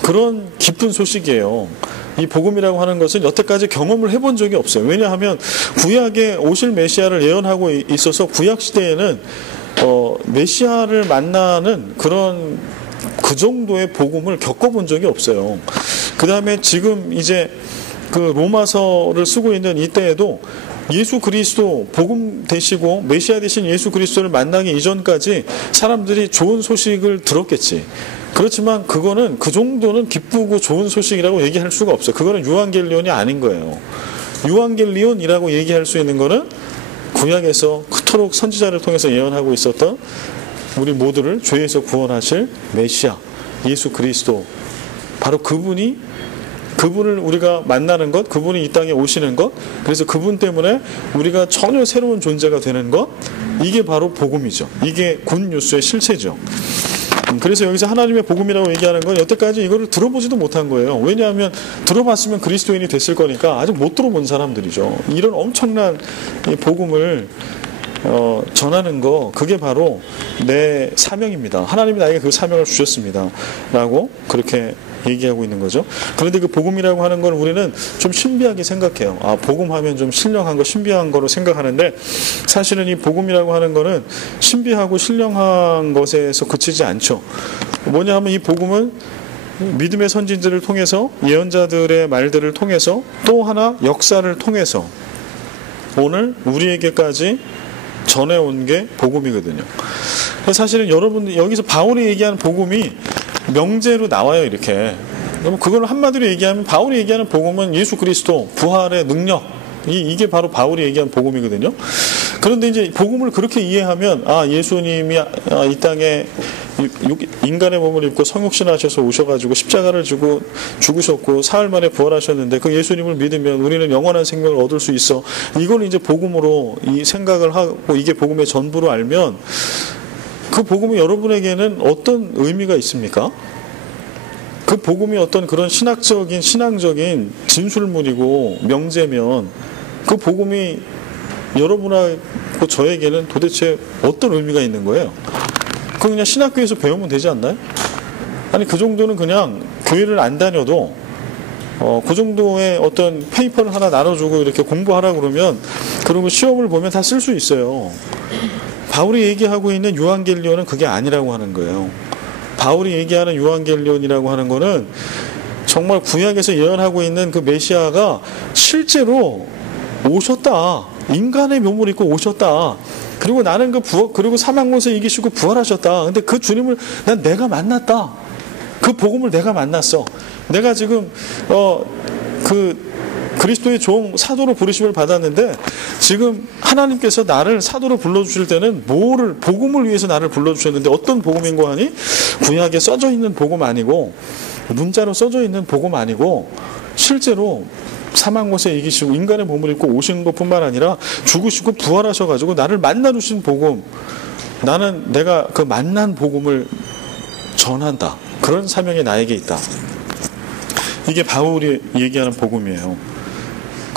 그런 깊은 소식이에요. 이 복음이라고 하는 것은 여태까지 경험을 해본 적이 없어요. 왜냐하면 구약에 오실 메시아를 예언하고 있어서 구약 시대에는 메시아를 만나는 그런 그 정도의 복음을 겪어본 적이 없어요. 그 다음에 지금 이제 그 로마서를 쓰고 있는 이때에도 예수 그리스도 복음 되시고 메시아 되신 예수 그리스도를 만나기 이전까지 사람들이 좋은 소식을 들었겠지. 그렇지만 그거는 그 정도는 기쁘고 좋은 소식이라고 얘기할 수가 없어요. 그거는 유앙겔리온이 아닌 거예요. 유앙겔리온이라고 얘기할 수 있는 거는 구약에서 그토록 선지자를 통해서 예언하고 있었던 우리 모두를 죄에서 구원하실 메시아 예수 그리스도, 바로 그분이 그분을 우리가 만나는 것, 그분이 이 땅에 오시는 것, 그래서 그분 때문에 우리가 전혀 새로운 존재가 되는 것, 이게 바로 복음이죠. 이게 굿뉴스의 실체죠. 그래서 여기서 하나님의 복음이라고 얘기하는 건 여태까지 이거를 들어보지도 못한 거예요. 왜냐하면 들어봤으면 그리스도인이 됐을 거니까 아직 못 들어본 사람들이죠. 이런 엄청난 이 복음을 전하는 거, 그게 바로 내 사명입니다. 하나님이 나에게 그 사명을 주셨습니다 라고 그렇게 얘기하고 있는 거죠. 그런데 그 복음이라고 하는 건 우리는 좀 신비하게 생각해요. 아, 복음하면 좀 신령한 거, 신비한 거로 생각하는데, 사실은 이 복음이라고 하는 거는 신비하고 신령한 것에서 그치지 않죠. 뭐냐 하면 이 복음은 믿음의 선진들을 통해서, 예언자들의 말들을 통해서, 또 하나 역사를 통해서 오늘 우리에게까지 전해온 게 복음이거든요. 사실은 여러분, 여기서 바울이 얘기하는 복음이 명제로 나와요, 이렇게. 그럼 그걸 한마디로 얘기하면, 바울이 얘기하는 복음은 예수 그리스도 부활의 능력, 이게 바로 바울이 얘기하는 복음이거든요. 그런데 이제 복음을 그렇게 이해하면, 아, 예수님이 이 땅에 인간의 몸을 입고 성육신하셔서 오셔가지고 십자가를 지고 죽으셨고 사흘 만에 부활하셨는데, 그 예수님을 믿으면 우리는 영원한 생명을 얻을 수 있어. 이걸 이제 복음으로 이 생각을 하고 이게 복음의 전부로 알면, 그 복음이 여러분에게는 어떤 의미가 있습니까? 그 복음이 어떤 그런 신학적인, 신앙적인 진술물이고 명제면, 그 복음이 여러분하고 저에게는 도대체 어떤 의미가 있는 거예요? 그거 그냥 신학교에서 배우면 되지 않나요? 아니, 그 정도는 그냥 교회를 안 다녀도 그 정도의 어떤 페이퍼를 하나 나눠주고 이렇게 공부하라 그러면, 그러면 시험을 보면 다 쓸 수 있어요. 바울이 얘기하고 있는 유한겔리온은 그게 아니라고 하는 거예요. 바울이 얘기하는 유한겔리온이라고 하는 거는 정말 구약에서 예언하고 있는 그 메시아가 실제로 오셨다. 인간의 몸을 입고 오셨다. 그리고 나는 그리고 사망권세 이기시고 부활하셨다. 근데 그 주님을 내가 만났다. 그 복음을 내가 만났어. 내가 지금 그리스도의 종 사도로 부르심을 받았는데, 지금 하나님께서 나를 사도로 불러주실 때는 복음을 위해서 나를 불러주셨는데, 어떤 복음인고 하니, 구약에 써져 있는 복음 아니고, 문자로 써져 있는 복음 아니고, 실제로 사망곳에 이기시고 인간의 몸을 입고 오시는 것뿐만 아니라 죽으시고 부활하셔가지고 나를 만나주신 복음, 나는 내가 그 만난 복음을 전한다. 그런 사명이 나에게 있다. 이게 바울이 얘기하는 복음이에요.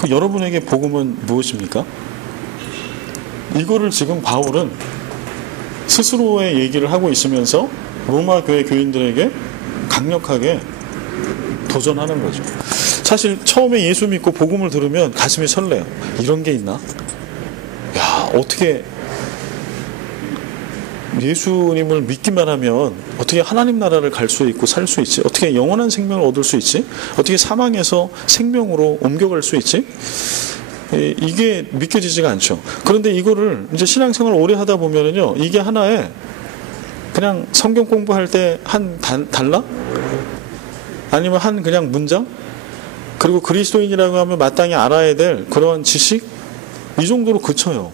여러분에게 복음은 무엇입니까? 이거를 지금 바울은 스스로의 얘기를 하고 있으면서 로마 교회 교인들에게 강력하게 도전하는 거죠. 사실 처음에 예수 믿고 복음을 들으면 가슴이 설레요. 이런 게 있나? 야, 어떻게 예수님을 믿기만 하면 어떻게 하나님 나라를 갈 수 있고 살 수 있지? 어떻게 영원한 생명을 얻을 수 있지? 어떻게 사망에서 생명으로 옮겨갈 수 있지? 이게 믿겨지지가 않죠. 그런데 이거를 이제 신앙생활을 오래 하다 보면은요, 이게 하나의 그냥 성경 공부할 때 한 단락? 아니면 한 그냥 문장? 그리고 그리스도인이라고 하면 마땅히 알아야 될 그런 지식? 이 정도로 그쳐요.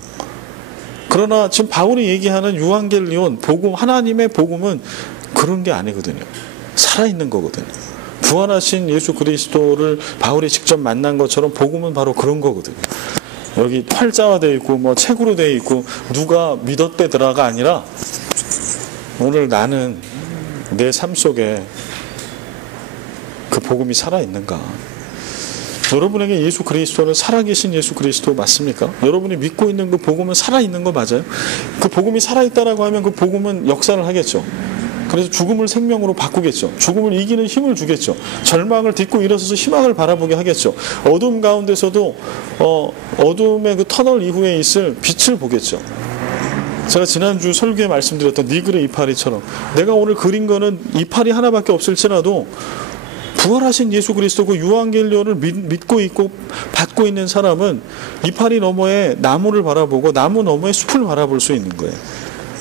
그러나 지금 바울이 얘기하는 유한겔리온 복음, 하나님의 복음은 그런 게 아니거든요. 살아있는 거거든요. 부활하신 예수 그리스도를 바울이 직접 만난 것처럼 복음은 바로 그런 거거든요. 여기 활자화되어 있고 뭐 책으로 되어 있고 누가 믿었대더라가 아니라, 오늘 나는 내 삶 속에 그 복음이 살아있는가? 여러분에게 예수 그리스도는 살아계신 예수 그리스도 맞습니까? 여러분이 믿고 있는 그 복음은 살아있는 거 맞아요? 그 복음이 살아있다라고 하면 그 복음은 역사를 하겠죠. 그래서 죽음을 생명으로 바꾸겠죠. 죽음을 이기는 힘을 주겠죠. 절망을 딛고 일어서서 희망을 바라보게 하겠죠. 어둠 가운데서도 어둠의 그 터널 이후에 있을 빛을 보겠죠. 제가 지난주 설교에 말씀드렸던 니글의 이파리처럼, 내가 오늘 그린 거는 이파리 하나밖에 없을지라도 부활하신 예수 그리스도 그 유한겔리온을 믿고 있고 받고 있는 사람은 이파리 너머에 나무를 바라보고 나무 너머에 숲을 바라볼 수 있는 거예요.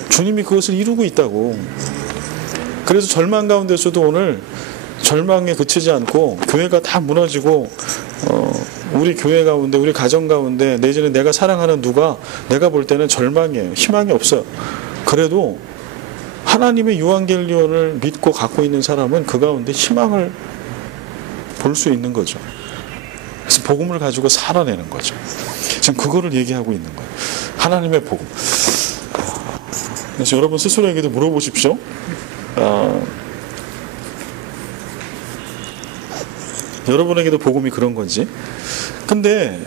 주님이 그것을 이루고 있다고. 그래서 절망 가운데서도 오늘 절망에 그치지 않고, 교회가 다 무너지고 우리 교회 가운데, 우리 가정 가운데, 내지는 내가 사랑하는 누가, 내가 볼 때는 절망이에요. 희망이 없어요. 그래도 하나님의 유한겔리온을 믿고 갖고 있는 사람은 그 가운데 희망을 볼 수 있는 거죠. 그래서 복음을 가지고 살아내는 거죠. 지금 그거를 얘기하고 있는 거예요. 하나님의 복음. 그래서 여러분 스스로에게도 물어보십시오. 여러분에게도 복음이 그런 건지. 근데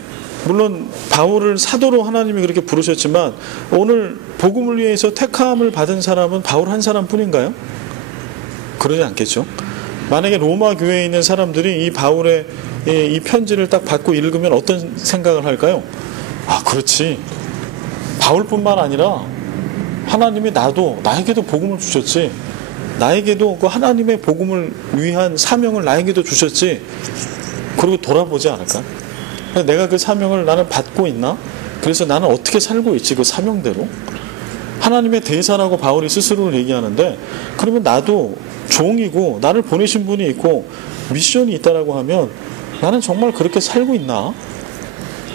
물론 바울을 사도로 하나님이 그렇게 부르셨지만 오늘 복음을 위해서 택함을 받은 사람은 바울 한 사람뿐인가요? 그러지 않겠죠. 만약에 로마 교회에 있는 사람들이 이 바울의 이 편지를 딱 받고 읽으면 어떤 생각을 할까요? 아, 그렇지. 바울뿐만 아니라 하나님이 나에게도 복음을 주셨지. 나에게도 그 하나님의 복음을 위한 사명을 나에게도 주셨지. 그리고 돌아보지 않을까? 내가 그 사명을 나는 받고 있나? 그래서 나는 어떻게 살고 있지? 그 사명대로? 하나님의 대사라고 바울이 스스로를 얘기하는데, 그러면 나도 종이고 나를 보내신 분이 있고 미션이 있다라고 하면 나는 정말 그렇게 살고 있나?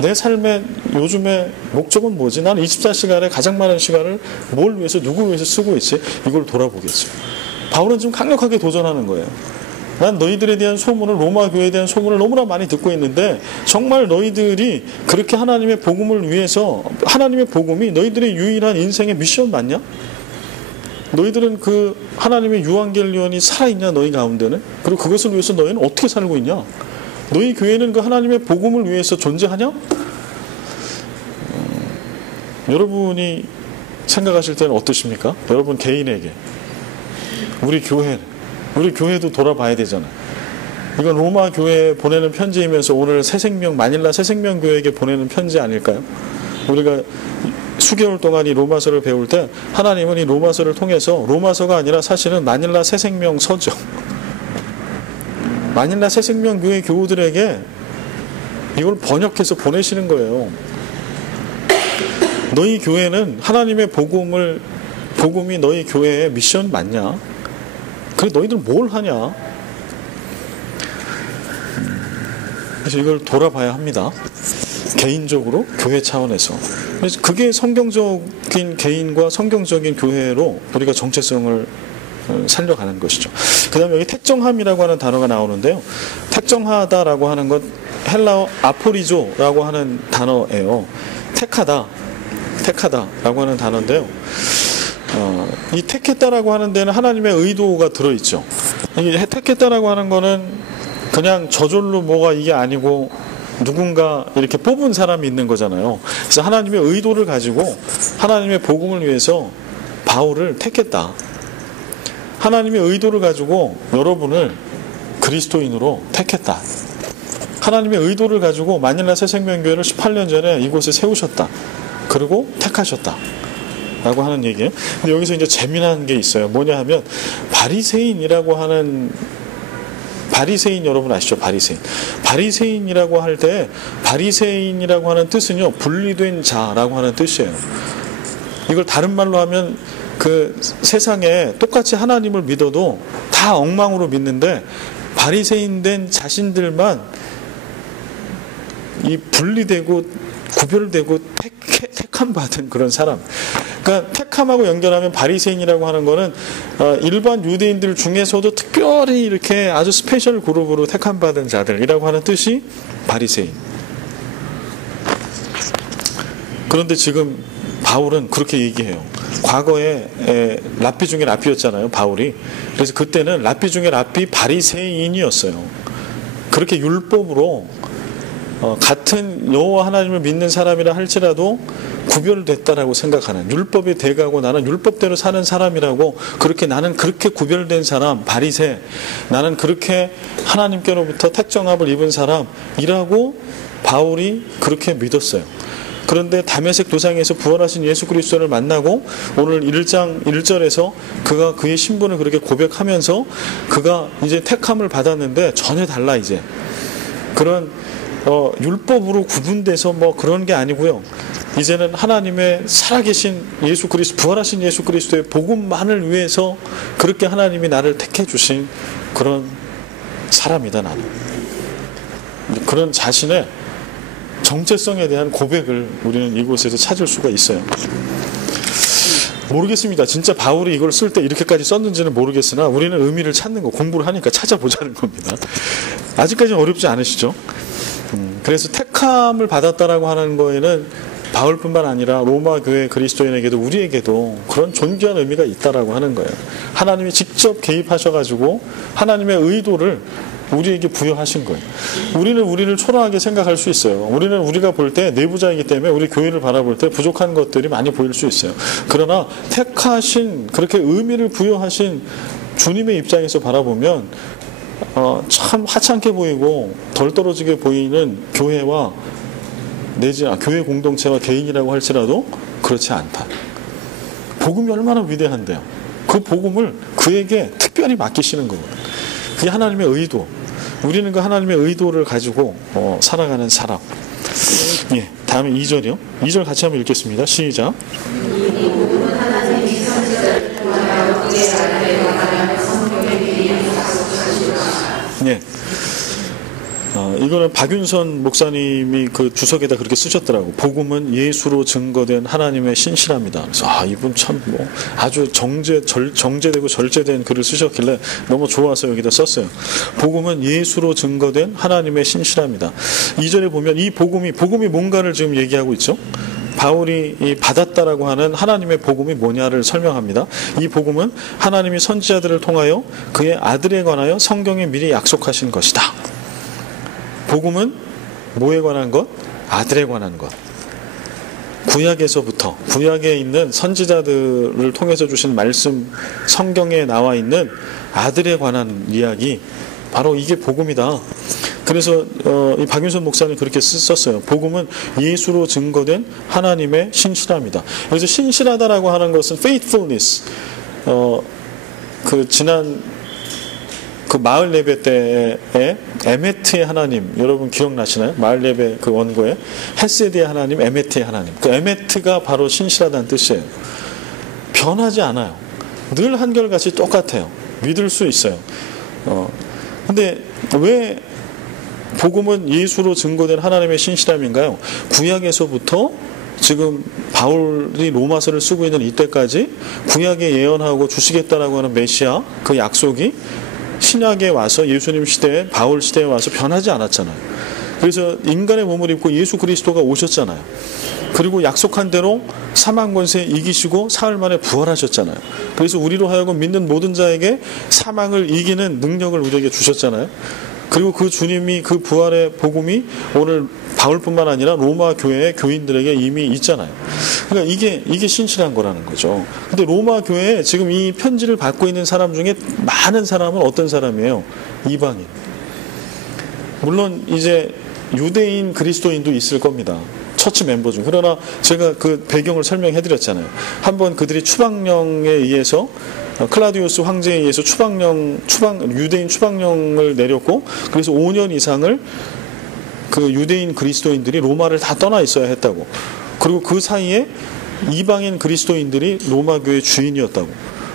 내 삶의 요즘의 목적은 뭐지? 나는 24시간에 가장 많은 시간을 뭘 위해서, 누구 위해서 쓰고 있지? 이걸 돌아보겠죠. 바울은 좀 강력하게 도전하는 거예요. 난 너희들에 대한 소문을, 로마 교회에 대한 소문을 너무나 많이 듣고 있는데 정말 너희들이 그렇게 하나님의 복음을 위해서, 하나님의 복음이 너희들의 유일한 인생의 미션 맞냐? 너희들은 그 하나님의 유앙겔리온이 살아있냐? 너희 가운데는? 그리고 그것을 위해서 너희는 어떻게 살고 있냐? 너희 교회는 그 하나님의 복음을 위해서 존재하냐? 여러분이 생각하실 때는 어떠십니까? 여러분 개인에게, 우리 교회도 돌아봐야 되잖아. 이건 로마 교회에 보내는 편지이면서 오늘 새생명, 마닐라 새생명교회에게 보내는 편지 아닐까요? 우리가 수개월 동안 이 로마서를 배울 때 하나님은 이 로마서를 통해서, 로마서가 아니라 사실은 마닐라 새생명서죠. 마닐라 새생명교회 교우들에게 이걸 번역해서 보내시는 거예요. 너희 교회는 하나님의 복음이 너희 교회의 미션 맞냐? 그래 너희들 뭘 하냐? 그래서 이걸 돌아봐야 합니다. 개인적으로, 교회 차원에서. 그래서 그게 성경적인 개인과 성경적인 교회로 우리가 정체성을 살려가는 것이죠. 그 다음에 여기 택정함이라고 하는 단어가 나오는데요. 택정하다라고 하는 것, 헬라어 아포리조라고 하는 단어예요. 택하다라고 하는 단어인데요. 이 택했다라고 하는 데는 하나님의 의도가 들어있죠. 이 택했다라고 하는 거는 그냥 저절로 뭐가 이게 아니고 누군가 이렇게 뽑은 사람이 있는 거잖아요. 그래서 하나님의 의도를 가지고 하나님의 복음을 위해서 바울을 택했다. 하나님의 의도를 가지고 여러분을 그리스도인으로 택했다. 하나님의 의도를 가지고 마닐라 새생명교회를 18년 전에 이곳에 세우셨다. 그리고 택하셨다. 라고 하는 얘기예요. 근데 여기서 이제 재미난 게 있어요. 뭐냐 하면 바리새인이라고 하는, 바리새인 여러분 아시죠? 바리새인이라고 할 때 바리새인이라고 하는 뜻은요, 분리된 자라고 하는 뜻이에요. 이걸 다른 말로 하면 그 세상에 똑같이 하나님을 믿어도 다 엉망으로 믿는데 바리새인 된 자신들만 이 분리되고 구별되고 택함 받은 그런 사람. 그러니까 택함하고 연결하면 바리새인이라고 하는 거는 일반 유대인들 중에서도 특별히 이렇게 아주 스페셜 그룹으로 택함 받은 자들이라고 하는 뜻이 바리새인. 그런데 지금 바울은 그렇게 얘기해요. 과거에 랍비 중에 랍비였잖아요, 바울이. 그래서 그때는 랍비 중에 랍비 바리새인이었어요. 그렇게 율법으로 같은 여호와 하나님을 믿는 사람이라 할지라도 구별됐다라고 생각하는, 율법에 대가고 나는 율법대로 사는 사람이라고, 그렇게 나는 그렇게 구별된 사람, 바리새, 나는 그렇게 하나님께로부터 택정함을 입은 사람이라고 바울이 그렇게 믿었어요. 그런데 다메섹 도상에서 부활하신 예수 그리스도를 만나고 오늘 1장 1절에서 그가 그의 신분을 그렇게 고백하면서 그가 이제 택함을 받았는데 전혀 달라. 이제 그런 율법으로 구분돼서 뭐 그런 게 아니고요. 이제는 하나님의 살아계신 예수 그리스도, 부활하신 예수 그리스도의 복음만을 위해서 그렇게 하나님이 나를 택해 주신 그런 사람이다, 나는. 그런 자신의 정체성에 대한 고백을 우리는 이곳에서 찾을 수가 있어요. 모르겠습니다. 진짜 바울이 이걸 쓸 때 이렇게까지 썼는지는 모르겠으나 우리는 의미를 찾는 거, 공부를 하니까 찾아보자는 겁니다. 아직까지는 어렵지 않으시죠? 그래서 택함을 받았다라고 하는 거에는 바울뿐만 아니라 로마 교회 그리스도인에게도 우리에게도 그런 존귀한 의미가 있다라고 하는 거예요. 하나님이 직접 개입하셔가지고 하나님의 의도를 우리에게 부여하신 거예요. 우리는 우리를 초라하게 생각할 수 있어요. 우리는 우리가 볼 때 내부자이기 때문에 우리 교회를 바라볼 때 부족한 것들이 많이 보일 수 있어요. 그러나 택하신, 그렇게 의미를 부여하신 주님의 입장에서 바라보면 참 하찮게 보이고 덜 떨어지게 보이는 교회와 내지 교회 공동체와 개인이라고 할지라도 그렇지 않다. 복음이 얼마나 위대한데요. 그 복음을 그에게 특별히 맡기시는 거거든요. 그게 하나님의 의도. 우리는 그 하나님의 의도를 가지고 살아가는 사람. 예, 다음에 2절이요. 2절 같이 한번 읽겠습니다. 시작. 예. 이거는 박윤선 목사님이 그 주석에다 그렇게 쓰셨더라고. 복음은 예수로 증거된 하나님의 신실함이다. 그래서 이분 참 아주 정제되고 절제된 글을 쓰셨길래 너무 좋아서 여기다 썼어요. 복음은 예수로 증거된 하나님의 신실함이다. 2절에 보면 이 복음이 뭔가를 지금 얘기하고 있죠. 바울이 받았다라고 하는 하나님의 복음이 뭐냐를 설명합니다. 이 복음은 하나님이 선지자들을 통하여 그의 아들에 관하여 성경에 미리 약속하신 것이다. 복음은 뭐에 관한 것? 아들에 관한 것. 구약에서부터, 구약에 있는 선지자들을 통해서 주신 말씀, 성경에 나와 있는 아들에 관한 이야기, 바로 이게 복음이다. 그래서 이 박윤선 목사님 그렇게 썼어요. 복음은 예수로 증거된 하나님의 신실함이다. 그래서 신실하다라고 하는 것은 faithfulness. 지난 마을 예배 때에 에메트의 하나님, 여러분 기억나시나요? 마을 예배 그 원고에 헤세드의 하나님, 에메트의 하나님. 그 에메트가 바로 신실하다는 뜻이에요. 변하지 않아요. 늘 한결같이 똑같아요. 믿을 수 있어요. 근데 왜 복음은 예수로 증거된 하나님의 신실함인가요? 구약에서부터 지금 바울이 로마서를 쓰고 있는 이때까지 구약에 예언하고 주시겠다라고 하는 메시아, 그 약속이 신약에 와서 예수님 시대에, 바울 시대에 와서 변하지 않았잖아요. 그래서 인간의 몸을 입고 예수 그리스도가 오셨잖아요. 그리고 약속한 대로 사망 권세 이기시고 사흘 만에 부활하셨잖아요. 그래서 우리로 하여금 믿는 모든 자에게 사망을 이기는 능력을 우리에게 주셨잖아요. 그리고 그 주님이, 그 부활의 복음이 오늘 바울뿐만 아니라 로마 교회의 교인들에게 이미 있잖아요. 그러니까 이게 신실한 거라는 거죠. 근데 로마 교회에 지금 이 편지를 받고 있는 사람 중에 많은 사람은 어떤 사람이에요? 이방인. 물론 이제 유대인 그리스도인도 있을 겁니다. 처치 멤버 중. 그러나 제가 그 배경을 설명해 드렸잖아요. 한번 그들이 추방령에 의해서 클라디우스 황제에 의해서 유대인 추방령을 내렸고, 그래서 5년 이상을 그 유대인 그리스도인들이 로마를 다 떠나 있어야 했다고. 그리고 그 사이에 이방인 그리스도인들이 로마 교회 주인이었다고.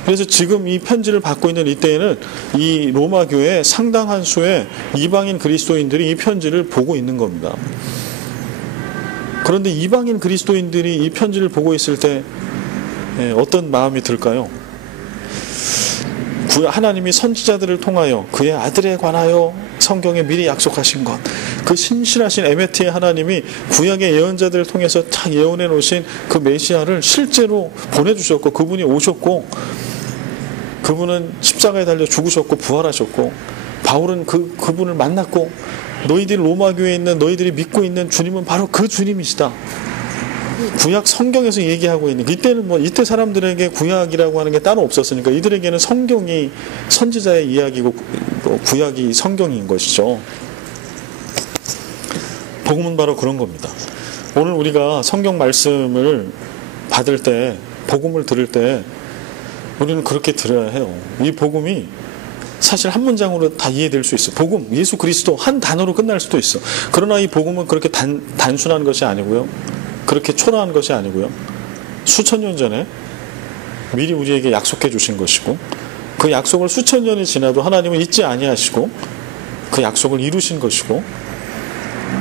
그래서 지금 이 편지를 받고 있는 이때에는 이 로마 교회에 상당한 수의 이방인 그리스도인들이 이 편지를 보고 있는 겁니다. 그런데 이방인 그리스도인들이 이 편지를 보고 있을 때 어떤 마음이 들까요? 하나님이 선지자들을 통하여 그의 아들에 관하여 성경에 미리 약속하신 것, 그 신실하신 에메트의 하나님이 구약의 예언자들을 통해서 다 예언해 놓으신 그 메시아를 실제로 보내주셨고, 그분이 오셨고, 그분은 십자가에 달려 죽으셨고 부활하셨고, 바울은 그분을 만났고, 너희들이 로마 교회에 있는, 너희들이 믿고 있는 주님은 바로 그 주님이시다. 구약 성경에서 얘기하고 있는, 이때는 이때 사람들에게 구약이라고 하는 게 따로 없었으니까 이들에게는 성경이 선지자의 이야기고 구약이 성경인 것이죠. 복음은 바로 그런 겁니다. 오늘 우리가 성경 말씀을 받을 때, 복음을 들을 때 우리는 그렇게 들어야 해요. 이 복음이 사실 한 문장으로 다 이해될 수 있어. 복음, 예수 그리스도 한 단어로 끝날 수도 있어. 그러나 이 복음은 그렇게 단순한 것이 아니고요, 그렇게 초라한 것이 아니고요, 수천 년 전에 미리 우리에게 약속해 주신 것이고, 그 약속을 수천 년이 지나도 하나님은 잊지 아니하시고 그 약속을 이루신 것이고,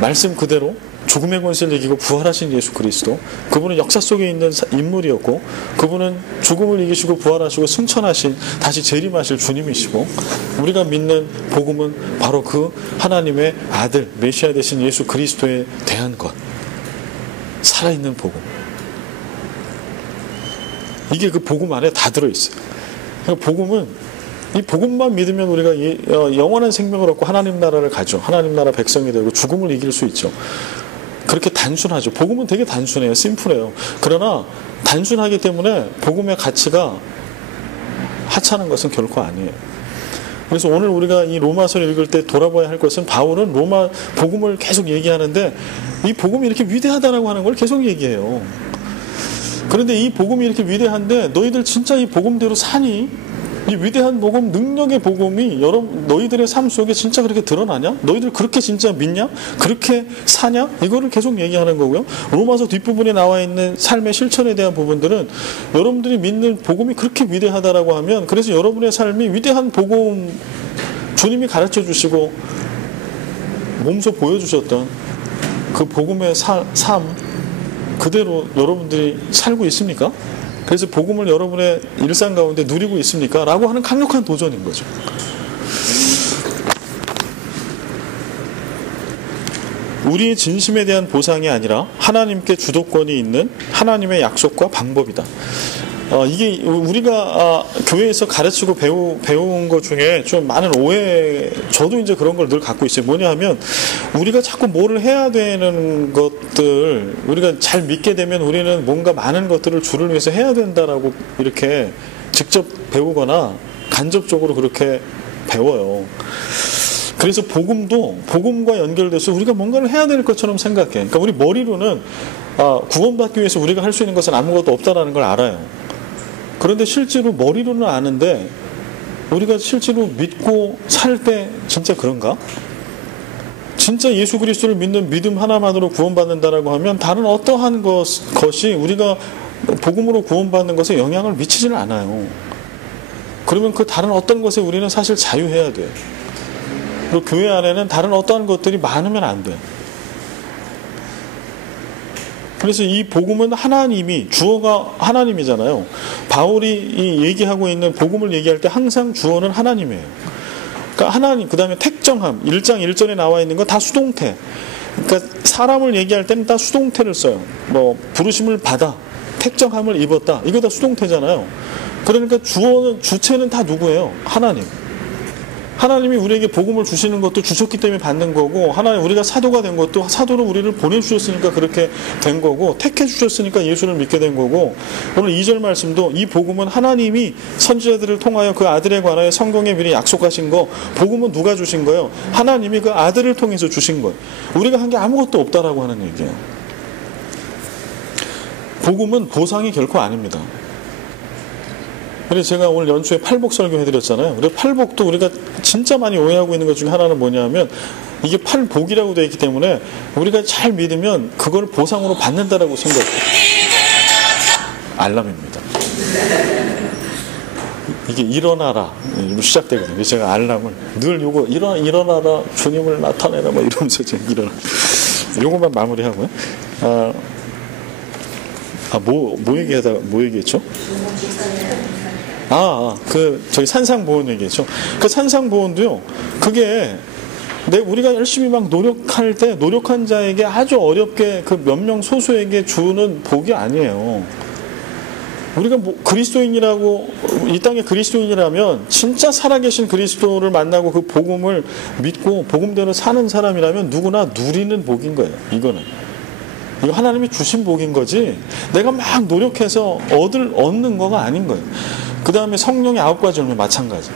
말씀 그대로 죽음의 권세를 이기고 부활하신 예수 그리스도, 그분은 역사 속에 있는 인물이었고, 그분은 죽음을 이기시고 부활하시고 승천하신 다시 재림하실 주님이시고, 우리가 믿는 복음은 바로 그 하나님의 아들 메시아 되신 예수 그리스도에 대한 것, 살아있는 복음, 이게 그 복음 안에 다 들어있어요. 그러니까 복음은, 이 복음만 믿으면 우리가 영원한 생명을 얻고 하나님 나라를 가죠. 하나님 나라 백성이 되고 죽음을 이길 수 있죠. 그렇게 단순하죠. 복음은 되게 단순해요. 심플해요. 그러나 단순하기 때문에 복음의 가치가 하찮은 것은 결코 아니에요. 그래서 오늘 우리가 이 로마서를 읽을 때 돌아봐야 할 것은, 바울은 로마 복음을 계속 얘기하는데 이 복음이 이렇게 위대하다라고 하는 걸 계속 얘기해요. 그런데 이 복음이 이렇게 위대한데 너희들 진짜 이 복음대로 사니? 이 위대한 복음, 능력의 복음이 너희들의 삶 속에 진짜 그렇게 드러나냐? 너희들 그렇게 진짜 믿냐? 그렇게 사냐? 이거를 계속 얘기하는 거고요. 로마서 뒷부분에 나와 있는 삶의 실천에 대한 부분들은 여러분들이 믿는 복음이 그렇게 위대하다라고 하면, 그래서 여러분의 삶이 위대한 복음, 주님이 가르쳐 주시고 몸소 보여주셨던 그 복음의 삶 그대로 여러분들이 살고 있습니까? 그래서 복음을 여러분의 일상 가운데 누리고 있습니까? 라고 하는 강력한 도전인 거죠. 우리의 진심에 대한 보상이 아니라 하나님께 주도권이 있는 하나님의 약속과 방법이다. 이게 우리가 교회에서 가르치고 배운 것 중에 좀 많은 오해, 저도 이제 그런 걸 늘 갖고 있어요. 뭐냐 하면, 우리가 자꾸 뭐를 해야 되는 것들, 우리가 잘 믿게 되면 우리는 뭔가 많은 것들을 주를 위해서 해야 된다라고 이렇게 직접 배우거나 간접적으로 그렇게 배워요. 그래서 복음도 복음과 연결돼서 우리가 뭔가를 해야 될 것처럼 생각해. 그러니까 우리 머리로는 구원받기 위해서 우리가 할 수 있는 것은 아무것도 없다라는 걸 알아요. 그런데 실제로 머리로는 아는데 우리가 실제로 믿고 살 때 진짜 그런가? 진짜 예수 그리스도를 믿는 믿음 하나만으로 구원받는다라고 하면 다른 어떠한 것이 우리가 복음으로 구원받는 것에 영향을 미치지는 않아요. 그러면 그 다른 어떤 것에 우리는 사실 자유해야 돼요. 그리고 교회 안에는 다른 어떠한 것들이 많으면 안 돼요. 그래서 이 복음은 하나님이, 주어가 하나님이잖아요. 바울이 얘기하고 있는 복음을 얘기할 때 항상 주어는 하나님이에요. 그러니까 하나님, 그 다음에 택정함, 1장 1절에 나와 있는 건 다 수동태. 그러니까 사람을 얘기할 때는 다 수동태를 써요. 뭐 부르심을 받아, 택정함을 입었다, 이거 다 수동태잖아요. 그러니까 주체는 다 누구예요? 하나님. 하나님이 우리에게 복음을 주시는 것도 주셨기 때문에 받는 거고, 하나님, 우리가 사도가 된 것도 사도로 우리를 보내주셨으니까 그렇게 된 거고, 택해 주셨으니까 예수를 믿게 된 거고, 오늘 2절 말씀도 이 복음은 하나님이 선지자들을 통하여 그 아들에 관하여 성경에 미리 약속하신 거, 복음은 누가 주신 거예요? 하나님이 그 아들을 통해서 주신 거예요. 우리가 한 게 아무것도 없다라고 하는 얘기예요. 복음은 보상이 결코 아닙니다. 그래서 제가 오늘 연초에 팔복 설교 해드렸잖아요. 그래서 팔복도 우리가 진짜 많이 오해하고 있는 것 중에 하나는 뭐냐면, 이게 팔복이라고 되어 있기 때문에 우리가 잘 믿으면 그걸 보상으로 받는다라고 생각해요. 알람입니다. 이게 일어나라 시작되거든요. 그래서 제가 알람을 늘 요거 일어나라, 주님을 나타내라 뭐 이러면서 제가 일어나. 요것만 마무리하고요. 뭐 얘기했죠? 저희 산상보온 얘기했죠. 그 산상보온도요, 그게 우리가 열심히 막 노력할 때 노력한 자에게 아주 어렵게 그 몇 명 소수에게 주는 복이 아니에요. 우리가 그리스도인이라고, 이 땅의 그리스도인이라면, 진짜 살아계신 그리스도를 만나고 그 복음을 믿고 복음대로 사는 사람이라면 누구나 누리는 복인 거예요. 이거 하나님이 주신 복인 거지, 내가 막 노력해서 얻는 거가 아닌 거예요. 그 다음에 성령의 9가지 열매 마찬가지.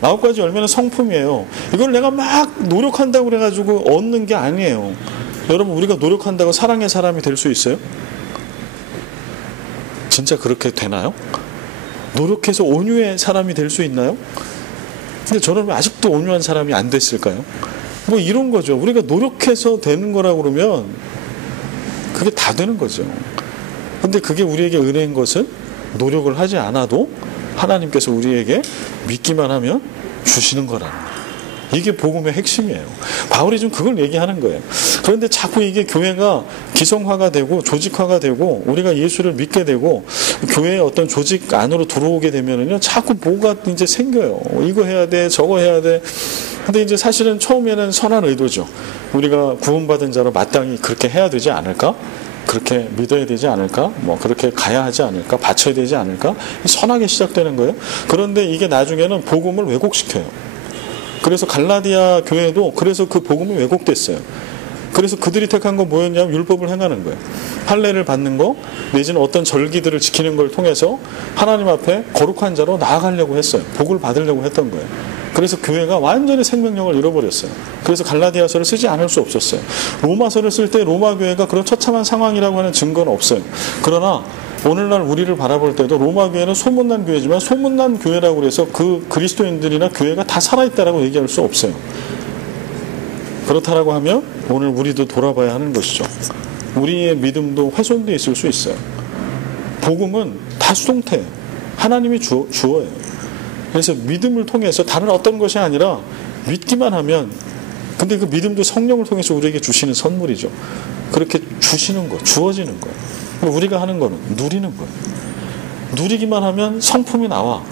9가지 열매는 성품이에요. 이걸 내가 막 노력한다고 그래가지고 얻는 게 아니에요. 여러분, 우리가 노력한다고 사랑의 사람이 될 수 있어요? 진짜 그렇게 되나요? 노력해서 온유의 사람이 될 수 있나요? 근데 저는 왜 아직도 온유한 사람이 안 됐을까요? 뭐 이런 거죠. 우리가 노력해서 되는 거라고 그러면 그게 다 되는 거죠. 근데 그게 우리에게 은혜인 것은 노력을 하지 않아도 하나님께서 우리에게 믿기만 하면 주시는 거라는 거예요. 이게 복음의 핵심이에요. 바울이 좀 그걸 얘기하는 거예요. 그런데 자꾸 이게 교회가 기성화가 되고 조직화가 되고 우리가 예수를 믿게 되고 교회의 어떤 조직 안으로 들어오게 되면은요, 자꾸 뭐가 이제 생겨요. 이거 해야 돼, 저거 해야 돼. 근데 이제 사실은 처음에는 선한 의도죠. 우리가 구원받은 자로 마땅히 그렇게 해야 되지 않을까? 그렇게 믿어야 되지 않을까? 뭐 그렇게 가야 하지 않을까? 바쳐야 되지 않을까? 선하게 시작되는 거예요. 그런데 이게 나중에는 복음을 왜곡시켜요. 그래서 갈라디아 교회도 그래서 그 복음이 왜곡됐어요. 그래서 그들이 택한 건 뭐였냐면 율법을 행하는 거예요. 할례를 받는 거 내지는 어떤 절기들을 지키는 걸 통해서 하나님 앞에 거룩한 자로 나아가려고 했어요. 복을 받으려고 했던 거예요. 그래서 교회가 완전히 생명력을 잃어버렸어요. 그래서 갈라디아서를 쓰지 않을 수 없었어요. 로마서를 쓸 때 로마 교회가 그런 처참한 상황이라고 하는 증거는 없어요. 그러나 오늘날 우리를 바라볼 때도 로마 교회는 소문난 교회지만 소문난 교회라고 해서 그 그리스도인들이나 교회가 다 살아있다라고 얘기할 수 없어요. 그렇다라고 하면 오늘 우리도 돌아봐야 하는 것이죠. 우리의 믿음도 훼손되어 있을 수 있어요. 복음은 다 수동태예요. 하나님이 주어예요. 그래서 믿음을 통해서 다른 어떤 것이 아니라 믿기만 하면, 근데 그 믿음도 성령을 통해서 우리에게 주시는 선물이죠. 그렇게 주시는 거, 주어지는 거예요. 우리가 하는 거는 누리는 거예요. 누리기만 하면 성품이 나와.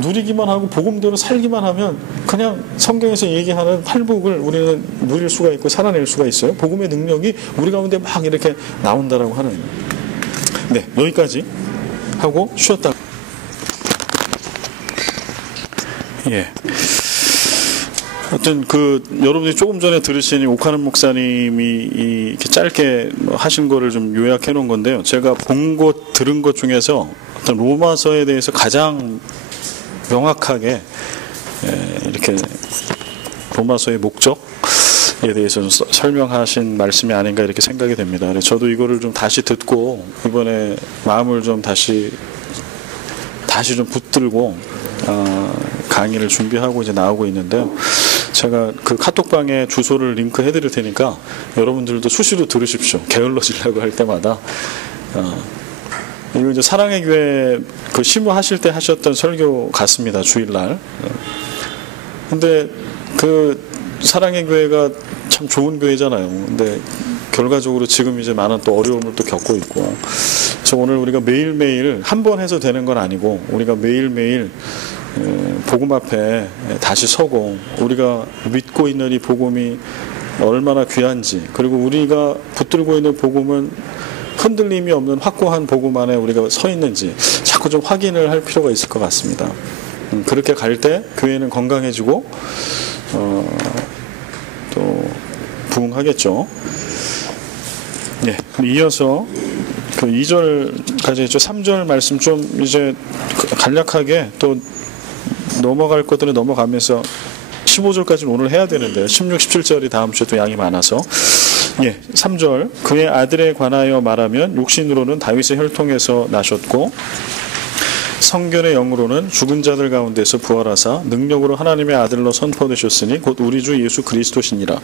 누리기만 하고 복음대로 살기만 하면 그냥 성경에서 얘기하는 팔복을 우리는 누릴 수가 있고 살아낼 수가 있어요. 복음의 능력이 우리 가운데 막 이렇게 나온다라고 하는. 네, 여기까지 하고 쉬었다. 예. 하여튼 여러분들이 조금 전에 들으신 오카는 목사님이 이렇게 짧게 하신 거를 좀 요약해 놓은 건데요. 제가 본 것, 들은 것 중에서 어떤 로마서에 대해서 가장 명확하게 이렇게 로마서의 목적에 대해서 좀 설명하신 말씀이 아닌가 이렇게 생각이 됩니다. 저도 이거를 좀 다시 듣고 이번에 마음을 좀 다시 좀 붙들고 강의를 준비하고 이제 나오고 있는데요. 제가 그 카톡방에 주소를 링크 해드릴 테니까 여러분들도 수시로 들으십시오. 게을러지려고 할 때마다. 이거 이제 사랑의 교회 그 심호하실 때 하셨던 설교 같습니다. 주일날. 근데 그 사랑의 교회가 참 좋은 교회잖아요. 근데 결과적으로 지금 이제 많은 또 어려움을 또 겪고 있고. 그래서 오늘 우리가 매일매일 한 번 해서 되는 건 아니고 우리가 매일매일 복음 앞에 다시 서고 우리가 믿고 있는 이 복음이 얼마나 귀한지, 그리고 우리가 붙들고 있는 복음은 흔들림이 없는 확고한 복음 안에 우리가 서 있는지 자꾸 좀 확인을 할 필요가 있을 것 같습니다. 그렇게 갈 때 교회는 건강해지고 또 부흥하겠죠. 네, 이어서 그 2절까지 했죠. 3절 말씀 좀 이제 간략하게 또 넘어갈 것들은 넘어가면서 15절까지는 오늘 해야 되는데 16, 17절이 다음 주에 또 양이 많아서 3절 그의 아들에 관하여 말하면 육신으로는 다윗의 혈통에서 나셨고 성결의 영으로는 죽은 자들 가운데서 부활하사 능력으로 하나님의 아들로 선포되셨으니 곧 우리 주 예수 그리스도시니라.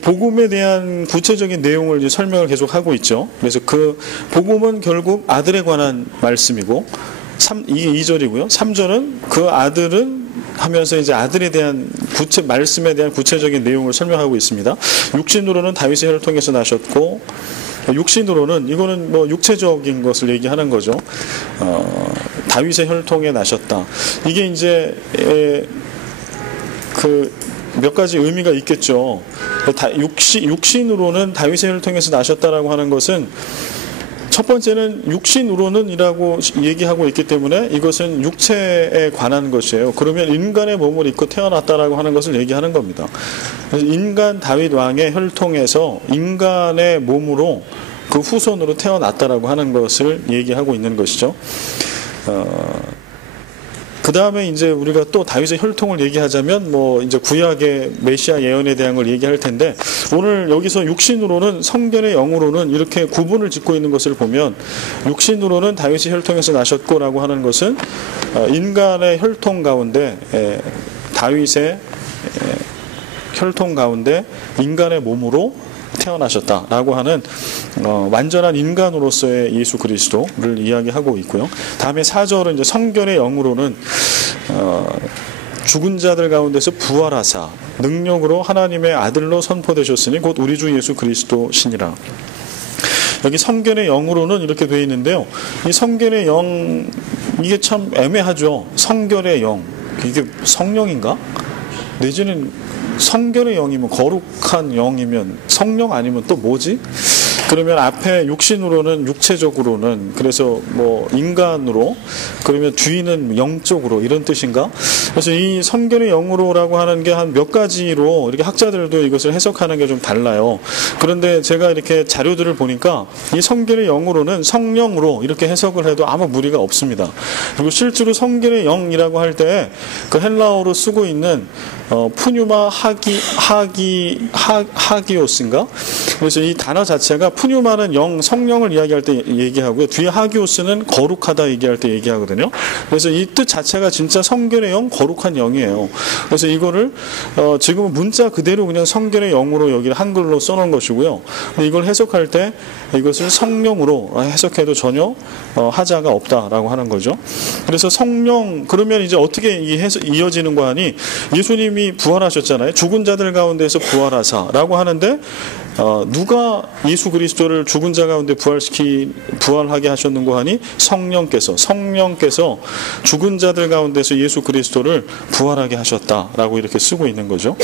복음에 대한 구체적인 내용을 이제 설명을 계속 하고 있죠. 그래서 그 복음은 결국 아들에 관한 말씀이고 이게 2절이고요. 3절은 그 아들은 하면서 이제 아들에 대한 말씀에 대한 구체적인 내용을 설명하고 있습니다. 육신으로는 다윗의 혈통에서 나셨고, 육신으로는 이거는 뭐 육체적인 것을 얘기하는 거죠. 다윗의 혈통에 나셨다. 이게 이제 그 몇 가지 의미가 있겠죠. 육신으로는 다윗의 혈통에서 나셨다라고 하는 것은 첫 번째는 육신으로는 이라고 얘기하고 있기 때문에 이것은 육체에 관한 것이에요. 그러면 인간의 몸을 입고 태어났다라고 하는 것을 얘기하는 겁니다. 그래서 인간 다윗 왕의 혈통에서 인간의 몸으로 그 후손으로 태어났다라고 하는 것을 얘기하고 있는 것이죠. 그 다음에 이제 우리가 또 다윗의 혈통을 얘기하자면 뭐 이제 구약의 메시아 예언에 대한 걸 얘기할 텐데 오늘 여기서 육신으로는 성결의 영으로는 이렇게 구분을 짓고 있는 것을 보면 육신으로는 다윗의 혈통에서 나셨고라고 하는 것은 인간의 혈통 가운데 다윗의 혈통 가운데 인간의 몸으로 태어나셨다라고 하는 완전한 인간으로서의 예수 그리스도를 이야기하고 있고요. 다음에 4절은 이제 성결의 영으로는 죽은 자들 가운데서 부활하사 능력으로 하나님의 아들로 선포되셨으니 곧 우리 주 예수 그리스도시니라. 여기 성결의 영으로는 이렇게 되어 있는데요. 이 성결의 영, 이게 참 애매하죠. 성결의 영, 이게 성령인가? 내지는 성결의 영이면, 거룩한 영이면 성령 아니면 또 뭐지? 그러면 앞에 육신으로는, 육체적으로는, 그래서 뭐 인간으로, 그러면 뒤는 영적으로, 이런 뜻인가? 그래서 이 성결의 영으로라고 하는 게 한 몇 가지로 이렇게 학자들도 이것을 해석하는 게 좀 달라요. 그런데 제가 이렇게 자료들을 보니까 이 성결의 영으로는 성령으로 이렇게 해석을 해도 아무 무리가 없습니다. 그리고 실제로 성결의 영이라고 할 때 그 헬라어로 쓰고 있는 푸뉴마 하기오스인가? 그래서 이 단어 자체가 푸뉴마는 영, 성령을 이야기할 때 얘기하고요. 뒤에 하기오스는 거룩하다 얘기할 때 얘기하거든요. 그래서 이 뜻 자체가 진짜 성결의 영, 거룩한 영이에요. 그래서 이거를 지금은 문자 그대로 그냥 성결의 영으로 여기 한글로 써놓은 것이고요. 이걸 해석할 때 이것을 성령으로 해석해도 전혀 하자가 없다라고 하는 거죠. 그래서 성령, 그러면 이제 어떻게 이어지는가 하니 예수님이 부활하셨잖아요. 죽은 자들 가운데서 부활하사라고 하는데 누가 예수 그리스도를 죽은 자 가운데 부활하게 하셨는가 하니 성령께서 죽은 자들 가운데서 예수 그리스도를 부활하게 하셨다라고 이렇게 쓰고 있는 거죠.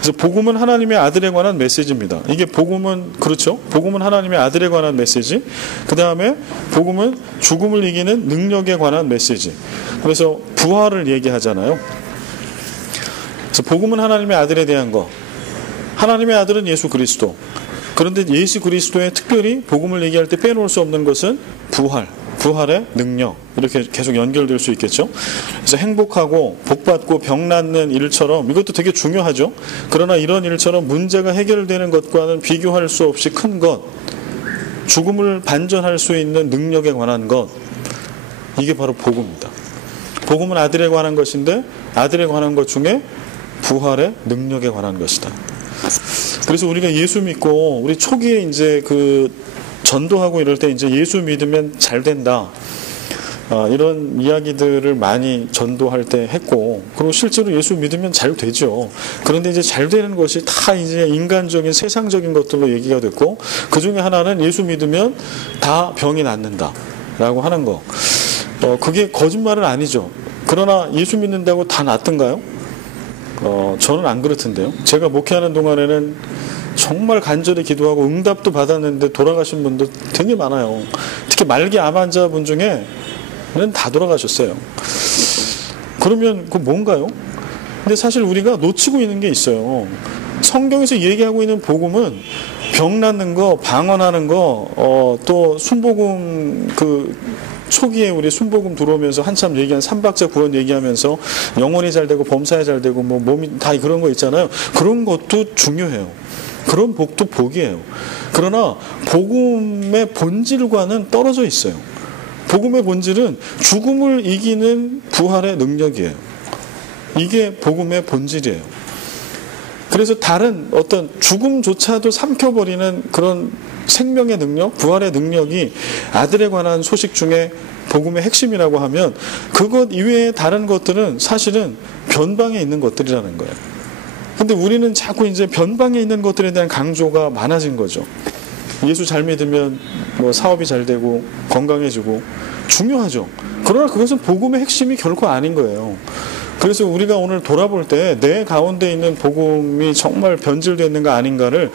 그래서 복음은 하나님의 아들에 관한 메시지입니다. 이게 복음은 그렇죠. 복음은 하나님의 아들에 관한 메시지. 그 다음에 복음은 죽음을 이기는 능력에 관한 메시지. 그래서 부활을 얘기하잖아요. 그래서 복음은 하나님의 아들에 대한 거. 하나님의 아들은 예수 그리스도. 그런데 예수 그리스도의 특별히 복음을 얘기할 때 빼놓을 수 없는 것은 부활의 능력. 이렇게 계속 연결될 수 있겠죠. 그래서 행복하고 복받고 병 낫는 일처럼 이것도 되게 중요하죠. 그러나 이런 일처럼 문제가 해결되는 것과는 비교할 수 없이 큰 것, 죽음을 반전할 수 있는 능력에 관한 것, 이게 바로 복음입니다. 복음은 아들에 관한 것인데 아들에 관한 것 중에 부활의 능력에 관한 것이다. 그래서 우리가 예수 믿고 우리 초기에 이제 그 전도하고 이럴 때 이제 예수 믿으면 잘 된다. 이런 이야기들을 많이 전도할 때 했고, 그리고 실제로 예수 믿으면 잘 되죠. 그런데 이제 잘 되는 것이 다 이제 인간적인 세상적인 것들로 얘기가 됐고, 그 중에 하나는 예수 믿으면 다 병이 낫는다라고 하는 거. 그게 거짓말은 아니죠. 그러나 예수 믿는다고 다 낫던가요? 저는 안 그렇던데요. 제가 목회하는 동안에는 정말 간절히 기도하고 응답도 받았는데 돌아가신 분도 되게 많아요. 특히 말기 암 환자분 중에는 다 돌아가셨어요. 그러면 그 뭔가요? 근데 사실 우리가 놓치고 있는 게 있어요. 성경에서 얘기하고 있는 복음은 병 낫는 거, 방언하는 거, 또 순복음 초기에 우리 순복음 들어오면서 한참 얘기한 삼박자 구원 얘기하면서 영혼이 잘 되고 범사에 잘 되고 뭐 몸이 다 그런 거 있잖아요. 그런 것도 중요해요. 그런 복도 복이에요. 그러나 복음의 본질과는 떨어져 있어요. 복음의 본질은 죽음을 이기는 부활의 능력이에요. 이게 복음의 본질이에요. 그래서 다른 어떤 죽음조차도 삼켜버리는 그런 생명의 능력, 부활의 능력이 아들에 관한 소식 중에 복음의 핵심이라고 하면 그것 이외의 다른 것들은 사실은 변방에 있는 것들이라는 거예요. 근데 우리는 자꾸 이제 변방에 있는 것들에 대한 강조가 많아진 거죠. 예수 잘 믿으면 뭐 사업이 잘 되고 건강해지고 중요하죠. 그러나 그것은 복음의 핵심이 결코 아닌 거예요. 그래서 우리가 오늘 돌아볼 때 내 가운데 있는 복음이 정말 변질되어 있는가 아닌가를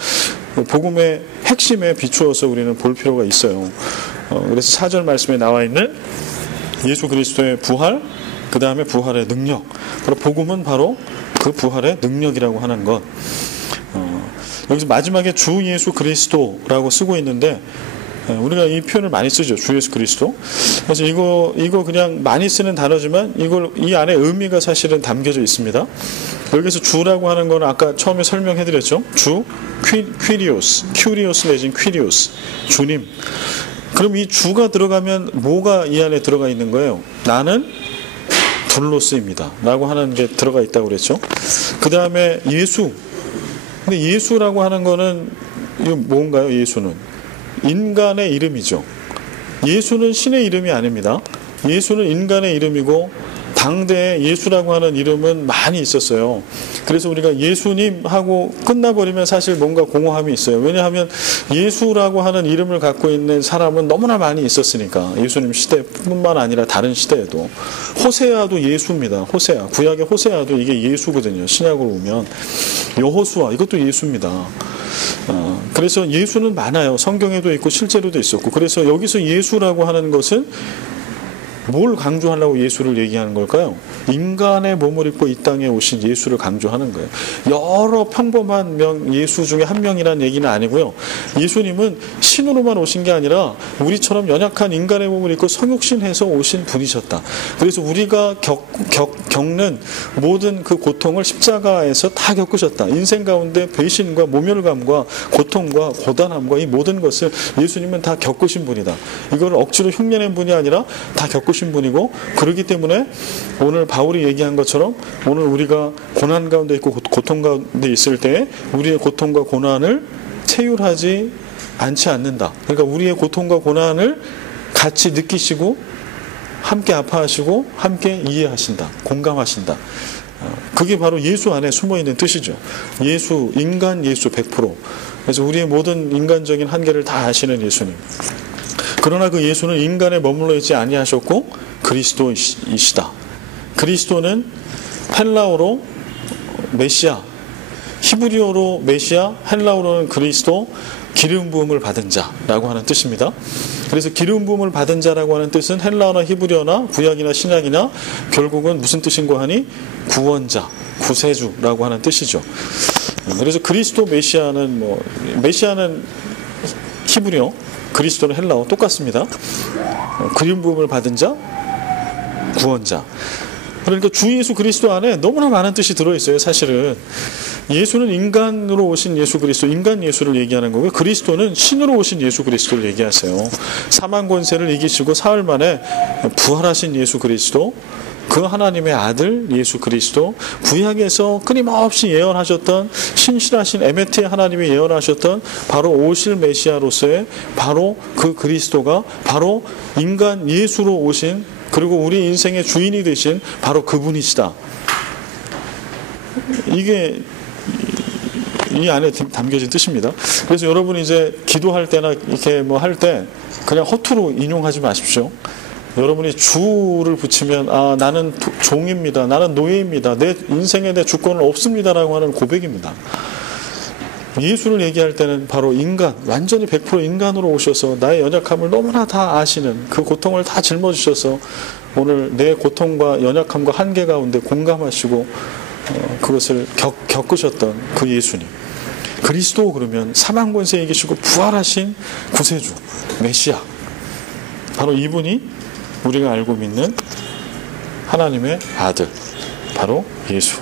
복음의 핵심에 비추어서 우리는 볼 필요가 있어요. 그래서 4절 말씀에 나와 있는 예수 그리스도의 부활, 그 다음에 부활의 능력. 바로 복음은 바로 그 부활의 능력이라고 하는 것. 여기서 마지막에 주 예수 그리스도라고 쓰고 있는데 우리가 이 표현을 많이 쓰죠. 주 예수 그리스도. 그래서 이거 그냥 많이 쓰는 단어지만 이 안에 의미가 사실은 담겨져 있습니다. 여기서 주라고 하는 건 아까 처음에 설명해드렸죠. 주, 큐리오스 내진 퀴리오스, 주님. 그럼 이 주가 들어가면 뭐가 이 안에 들어가 있는 거예요? 나는 둘로스입니다 라고 하는 게 들어가 있다고 그랬죠. 그 다음에 예수. 근데 예수라고 하는 거는 이거 뭔가요? 예수는 인간의 이름이죠. 예수는 신의 이름이 아닙니다. 예수는 인간의 이름이고 당대에 예수라고 하는 이름은 많이 있었어요. 그래서 우리가 예수님 하고 끝나버리면 사실 뭔가 공허함이 있어요. 왜냐하면 예수라고 하는 이름을 갖고 있는 사람은 너무나 많이 있었으니까. 예수님 시대뿐만 아니라 다른 시대에도. 호세아도 예수입니다. 호세아. 구약의 호세아도 이게 예수거든요. 신약으로 보면. 여호수아 이것도 예수입니다. 그래서 예수는 많아요. 성경에도 있고 실제로도 있었고. 그래서 여기서 예수라고 하는 것은 뭘 강조하려고 예수를 얘기하는 걸까요? 인간의 몸을 입고 이 땅에 오신 예수를 강조하는 거예요. 여러 평범한 예수 중에 한 명이라는 얘기는 아니고요. 예수님은 신으로만 오신 게 아니라 우리처럼 연약한 인간의 몸을 입고 성육신해서 오신 분이셨다. 그래서 우리가 겪는 모든 그 고통을 십자가에서 다 겪으셨다. 인생 가운데 배신과 모멸감과 고통과 고단함과 이 모든 것을 예수님은 다 겪으신 분이다. 이걸 억지로 흉내낸 분이 아니라 다 겪으신 분이고, 그렇기 때문에 오늘 바울이 얘기한 것처럼 오늘 우리가 고난 가운데 있고 고통 가운데 있을 때 우리의 고통과 고난을 체휼하지 않지 않는다. 그러니까 우리의 고통과 고난을 같이 느끼시고 함께 아파하시고 함께 이해하신다. 공감하신다. 그게 바로 예수 안에 숨어있는 뜻이죠. 예수, 인간 예수 100%. 그래서 우리의 모든 인간적인 한계를 다 아시는 예수님. 그러나 그 예수는 인간에 머물러 있지 아니하셨고 그리스도이시다. 그리스도는 헬라어로 메시아, 히브리어로 메시아, 헬라어로는 그리스도, 기름 부음을 받은 자라고 하는 뜻입니다. 그래서 기름 부음을 받은 자라고 하는 뜻은 헬라어나 히브리어나 구약이나 신약이나 결국은 무슨 뜻인고 하니 구원자, 구세주라고 하는 뜻이죠. 그래서 그리스도 메시아는 메시아는 히브리어, 그리스도는 헬라어 똑같습니다. 기름 부음을 받은 자, 구원자. 그러니까 주 예수 그리스도 안에 너무나 많은 뜻이 들어있어요. 사실은 예수는 인간으로 오신 예수 그리스도, 인간 예수를 얘기하는 거고요. 그리스도는 신으로 오신 예수 그리스도를 얘기하세요. 사망 권세를 이기시고 사흘 만에 부활하신 예수 그리스도, 그 하나님의 아들 예수 그리스도, 구약에서 끊임없이 예언하셨던 신실하신 에메트의 하나님이 예언하셨던 바로 오실 메시아로서의 바로 그 그리스도가 바로 인간 예수로 오신, 그리고 우리 인생의 주인이 되신 바로 그분이시다. 이게 이 안에 담겨진 뜻입니다. 그래서 여러분이 이제 기도할 때나 이렇게 할 때 그냥 허투루 인용하지 마십시오. 여러분이 주를 붙이면 나는 종입니다. 나는 노예입니다. 내 인생에 내 주권은 없습니다라고 하는 고백입니다. 예수를 얘기할 때는 바로 인간, 완전히 100% 인간으로 오셔서 나의 연약함을 너무나 다 아시는, 그 고통을 다 짊어지셔서 오늘 내 고통과 연약함과 한계 가운데 공감하시고 그것을 겪으셨던 그 예수님. 그리스도 그러면 사망 권세 이기시고 부활하신 구세주, 메시아. 바로 이분이 우리가 알고 믿는 하나님의 아들, 바로 예수.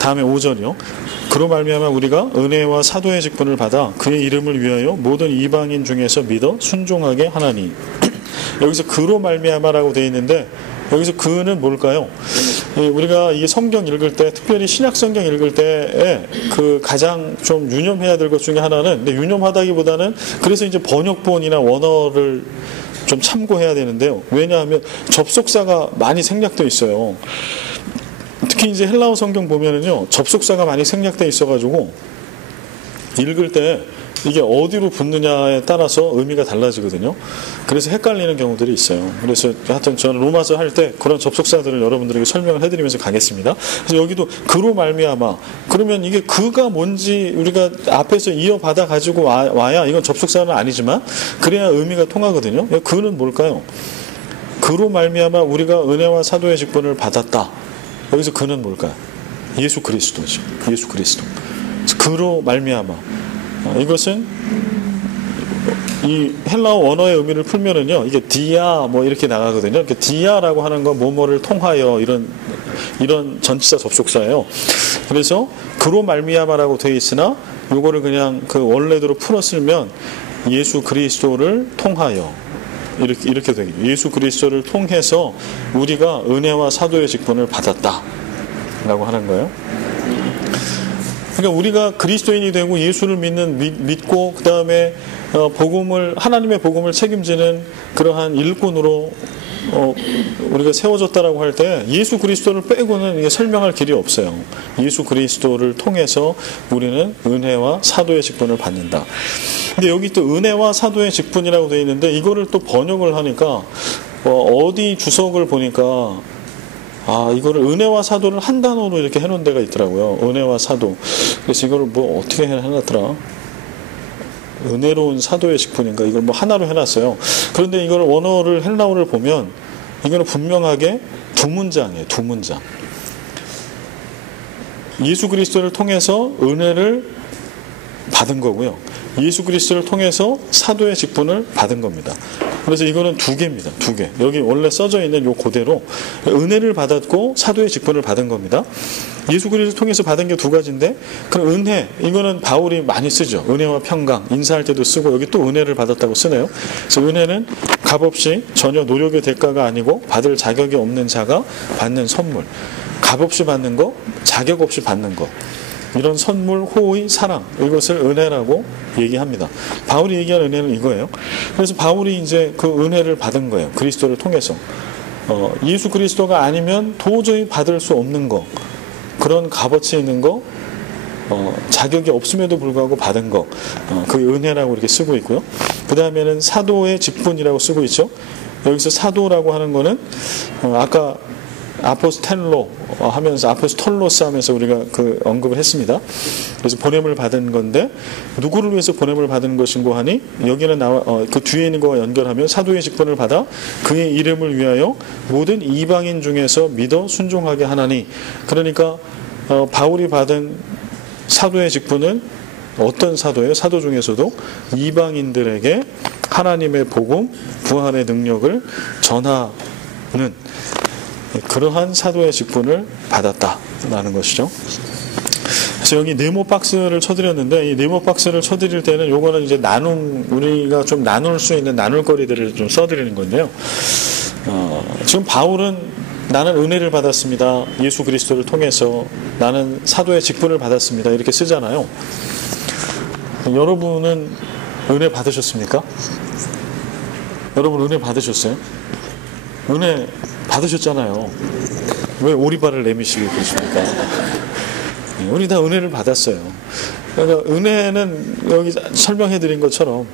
다음에 5절이요. 그로 말미암아 우리가 은혜와 사도의 직분을 받아 그의 이름을 위하여 모든 이방인 중에서 믿어 순종하게 하나니. 여기서 그로 말미암아라고 되어 있는데 여기서 그는 뭘까요? 우리가 이 성경 읽을 때, 특별히 신약 성경 읽을 때에 그 가장 좀 유념해야 될 것 중에 하나는, 근데 유념하다기보다는 그래서 이제 번역본이나 원어를 좀 참고해야 되는데요. 왜냐하면 접속사가 많이 생략되어 있어요. 특히 이제 헬라어 성경 보면은요, 접속사가 많이 생략되어 있어가지고 읽을 때 이게 어디로 붙느냐에 따라서 의미가 달라지거든요. 그래서 헷갈리는 경우들이 있어요. 그래서 하여튼 저는 로마서 할 때 그런 접속사들을 여러분들에게 설명을 해드리면서 가겠습니다. 그래서 여기도 그로 말미암아, 그러면 이게 그가 뭔지 우리가 앞에서 이어받아 가지고 와야, 이건 접속사는 아니지만 그래야 의미가 통하거든요. 그는 뭘까요? 그로 말미암아 우리가 은혜와 사도의 직분을 받았다. 여기서 그는 뭘까요? 예수 그리스도죠. 예수 그리스도. 그로 말미암아. 이것은 이 헬라어 원어의 의미를 풀면은요, 이게 디아 이렇게 나가거든요. 이렇게 디아라고 하는 건 뭐뭐를 통하여, 이런 전치사 접속사예요. 그래서 그로 말미암아라고 되어 있으나 요거를 그냥 그 원래대로 풀어 쓰면 예수 그리스도를 통하여 이렇게 되겠죠. 예수 그리스도를 통해서 우리가 은혜와 사도의 직분을 받았다라고 하는 거예요. 그러니까 우리가 그리스도인이 되고 예수를 믿고 그 다음에 복음을, 하나님의 복음을 책임지는 그러한 일꾼으로 우리가 세워졌다라고 할 때 예수 그리스도를 빼고는 이게 설명할 길이 없어요. 예수 그리스도를 통해서 우리는 은혜와 사도의 직분을 받는다. 근데 여기 또 은혜와 사도의 직분이라고 되어 있는데 이거를 또 번역을 하니까 어디 주석을 보니까 이거를 은혜와 사도를 한 단어로 이렇게 해놓은 데가 있더라고요. 은혜와 사도. 그래서 이거를 뭐 어떻게 해놨더라? 은혜로운 사도의 직분인가? 이걸 뭐 하나로 해놨어요. 그런데 이걸 원어를 헬라어를 보면 이거는 분명하게 두 문장이에요. 두 문장. 예수 그리스도를 통해서 은혜를 받은 거고요. 예수 그리스도를 통해서 사도의 직분을 받은 겁니다. 그래서 이거는 두 개입니다. 두 개. 여기 원래 써져 있는 요 그대로 은혜를 받았고 사도의 직분을 받은 겁니다. 예수 그리스도를 통해서 받은 게 두 가지인데, 그럼 은혜, 이거는 바울이 많이 쓰죠. 은혜와 평강, 인사할 때도 쓰고, 여기 또 은혜를 받았다고 쓰네요. 그래서 은혜는 값없이 전혀 노력의 대가가 아니고 받을 자격이 없는 자가 받는 선물. 값없이 받는 거, 자격 없이 받는 거. 이런 선물, 호의, 사랑, 이것을 은혜라고 얘기합니다. 바울이 얘기하는 은혜는 이거예요. 그래서 바울이 이제 그 은혜를 받은 거예요. 그리스도를 통해서. 예수 그리스도가 아니면 도저히 받을 수 없는 거, 그런 값어치 있는 거, 자격이 없음에도 불구하고 받은 거, 그 은혜라고 이렇게 쓰고 있고요. 그 다음에는 사도의 직분이라고 쓰고 있죠. 여기서 사도라고 하는 거는 아까 아포스텔로 하면서 아포스톨로스 하면서 우리가 그 언급을 했습니다. 그래서 보냄을 받은 건데 누구를 위해서 보냄을 받은 것인고 하니 여기는 그 뒤에 있는 거와 연결하면 사도의 직분을 받아 그의 이름을 위하여 모든 이방인 중에서 믿어 순종하게 하나니. 그러니까 바울이 받은 사도의 직분은 어떤 사도예요? 사도 중에서도 이방인들에게 하나님의 복음, 부활의 능력을 전하는 그러한 사도의 직분을 받았다라는 것이죠. 그래서 여기 네모 박스를 쳐드렸는데, 이 네모 박스를 쳐드릴 때는 요거는 이제 우리가 좀 나눌 수 있는 나눌거리들을 좀 써드리는 건데요. 지금 바울은 나는 은혜를 받았습니다. 예수 그리스도를 통해서 나는 사도의 직분을 받았습니다. 이렇게 쓰잖아요. 여러분은 은혜 받으셨습니까? 여러분 은혜 받으셨어요? 은혜 받으셨잖아요. 왜 오리발을 내미시고 계십니까? 우리 다 은혜를 받았어요. 그러니까 은혜는 여기 설명해 드린 것처럼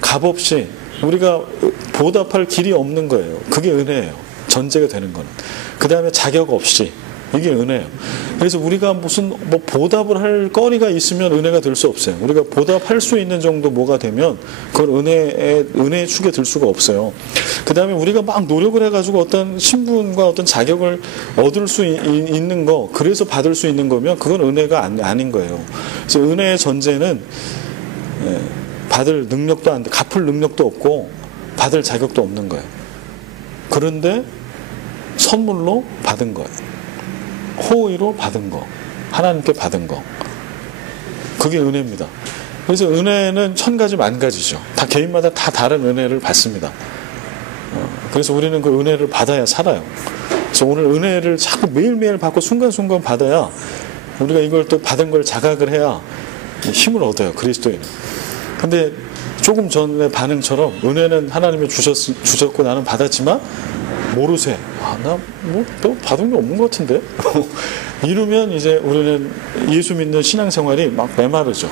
값없이 우리가 보답할 길이 없는 거예요. 그게 은혜예요. 전제가 되는 거는. 그 다음에 자격 없이, 이게 은혜예요. 그래서 우리가 무슨 보답을 할 거리가 있으면 은혜가 될 수 없어요. 우리가 보답할 수 있는 정도 뭐가 되면 그걸 은혜의 축에 들 수가 없어요. 그 다음에 우리가 막 노력을 해가지고 어떤 신분과 어떤 자격을 얻을 수 있는 거, 그래서 받을 수 있는 거면 그건 은혜가 아닌 거예요. 그래서 은혜의 전제는 받을 능력도 안 돼, 갚을 능력도 없고 받을 자격도 없는 거예요. 그런데 선물로 받은 거예요. 호의로 받은 거, 하나님께 받은 거, 그게 은혜입니다. 그래서 은혜는 천 가지 만 가지죠. 다 개인마다 다 다른 은혜를 받습니다. 그래서 우리는 그 은혜를 받아야 살아요. 그래서 오늘 은혜를 자꾸 매일매일 받고 순간순간 받아야, 우리가 이걸 또 받은 걸 자각을 해야 힘을 얻어요, 그리스도인은. 근데 조금 전의 반응처럼 은혜는 하나님이 주셨고 나는 받았지만 모르세. 나 또 받은 게 없는 것 같은데? 이러면 이제 우리는 예수 믿는 신앙생활이 막 메마르죠.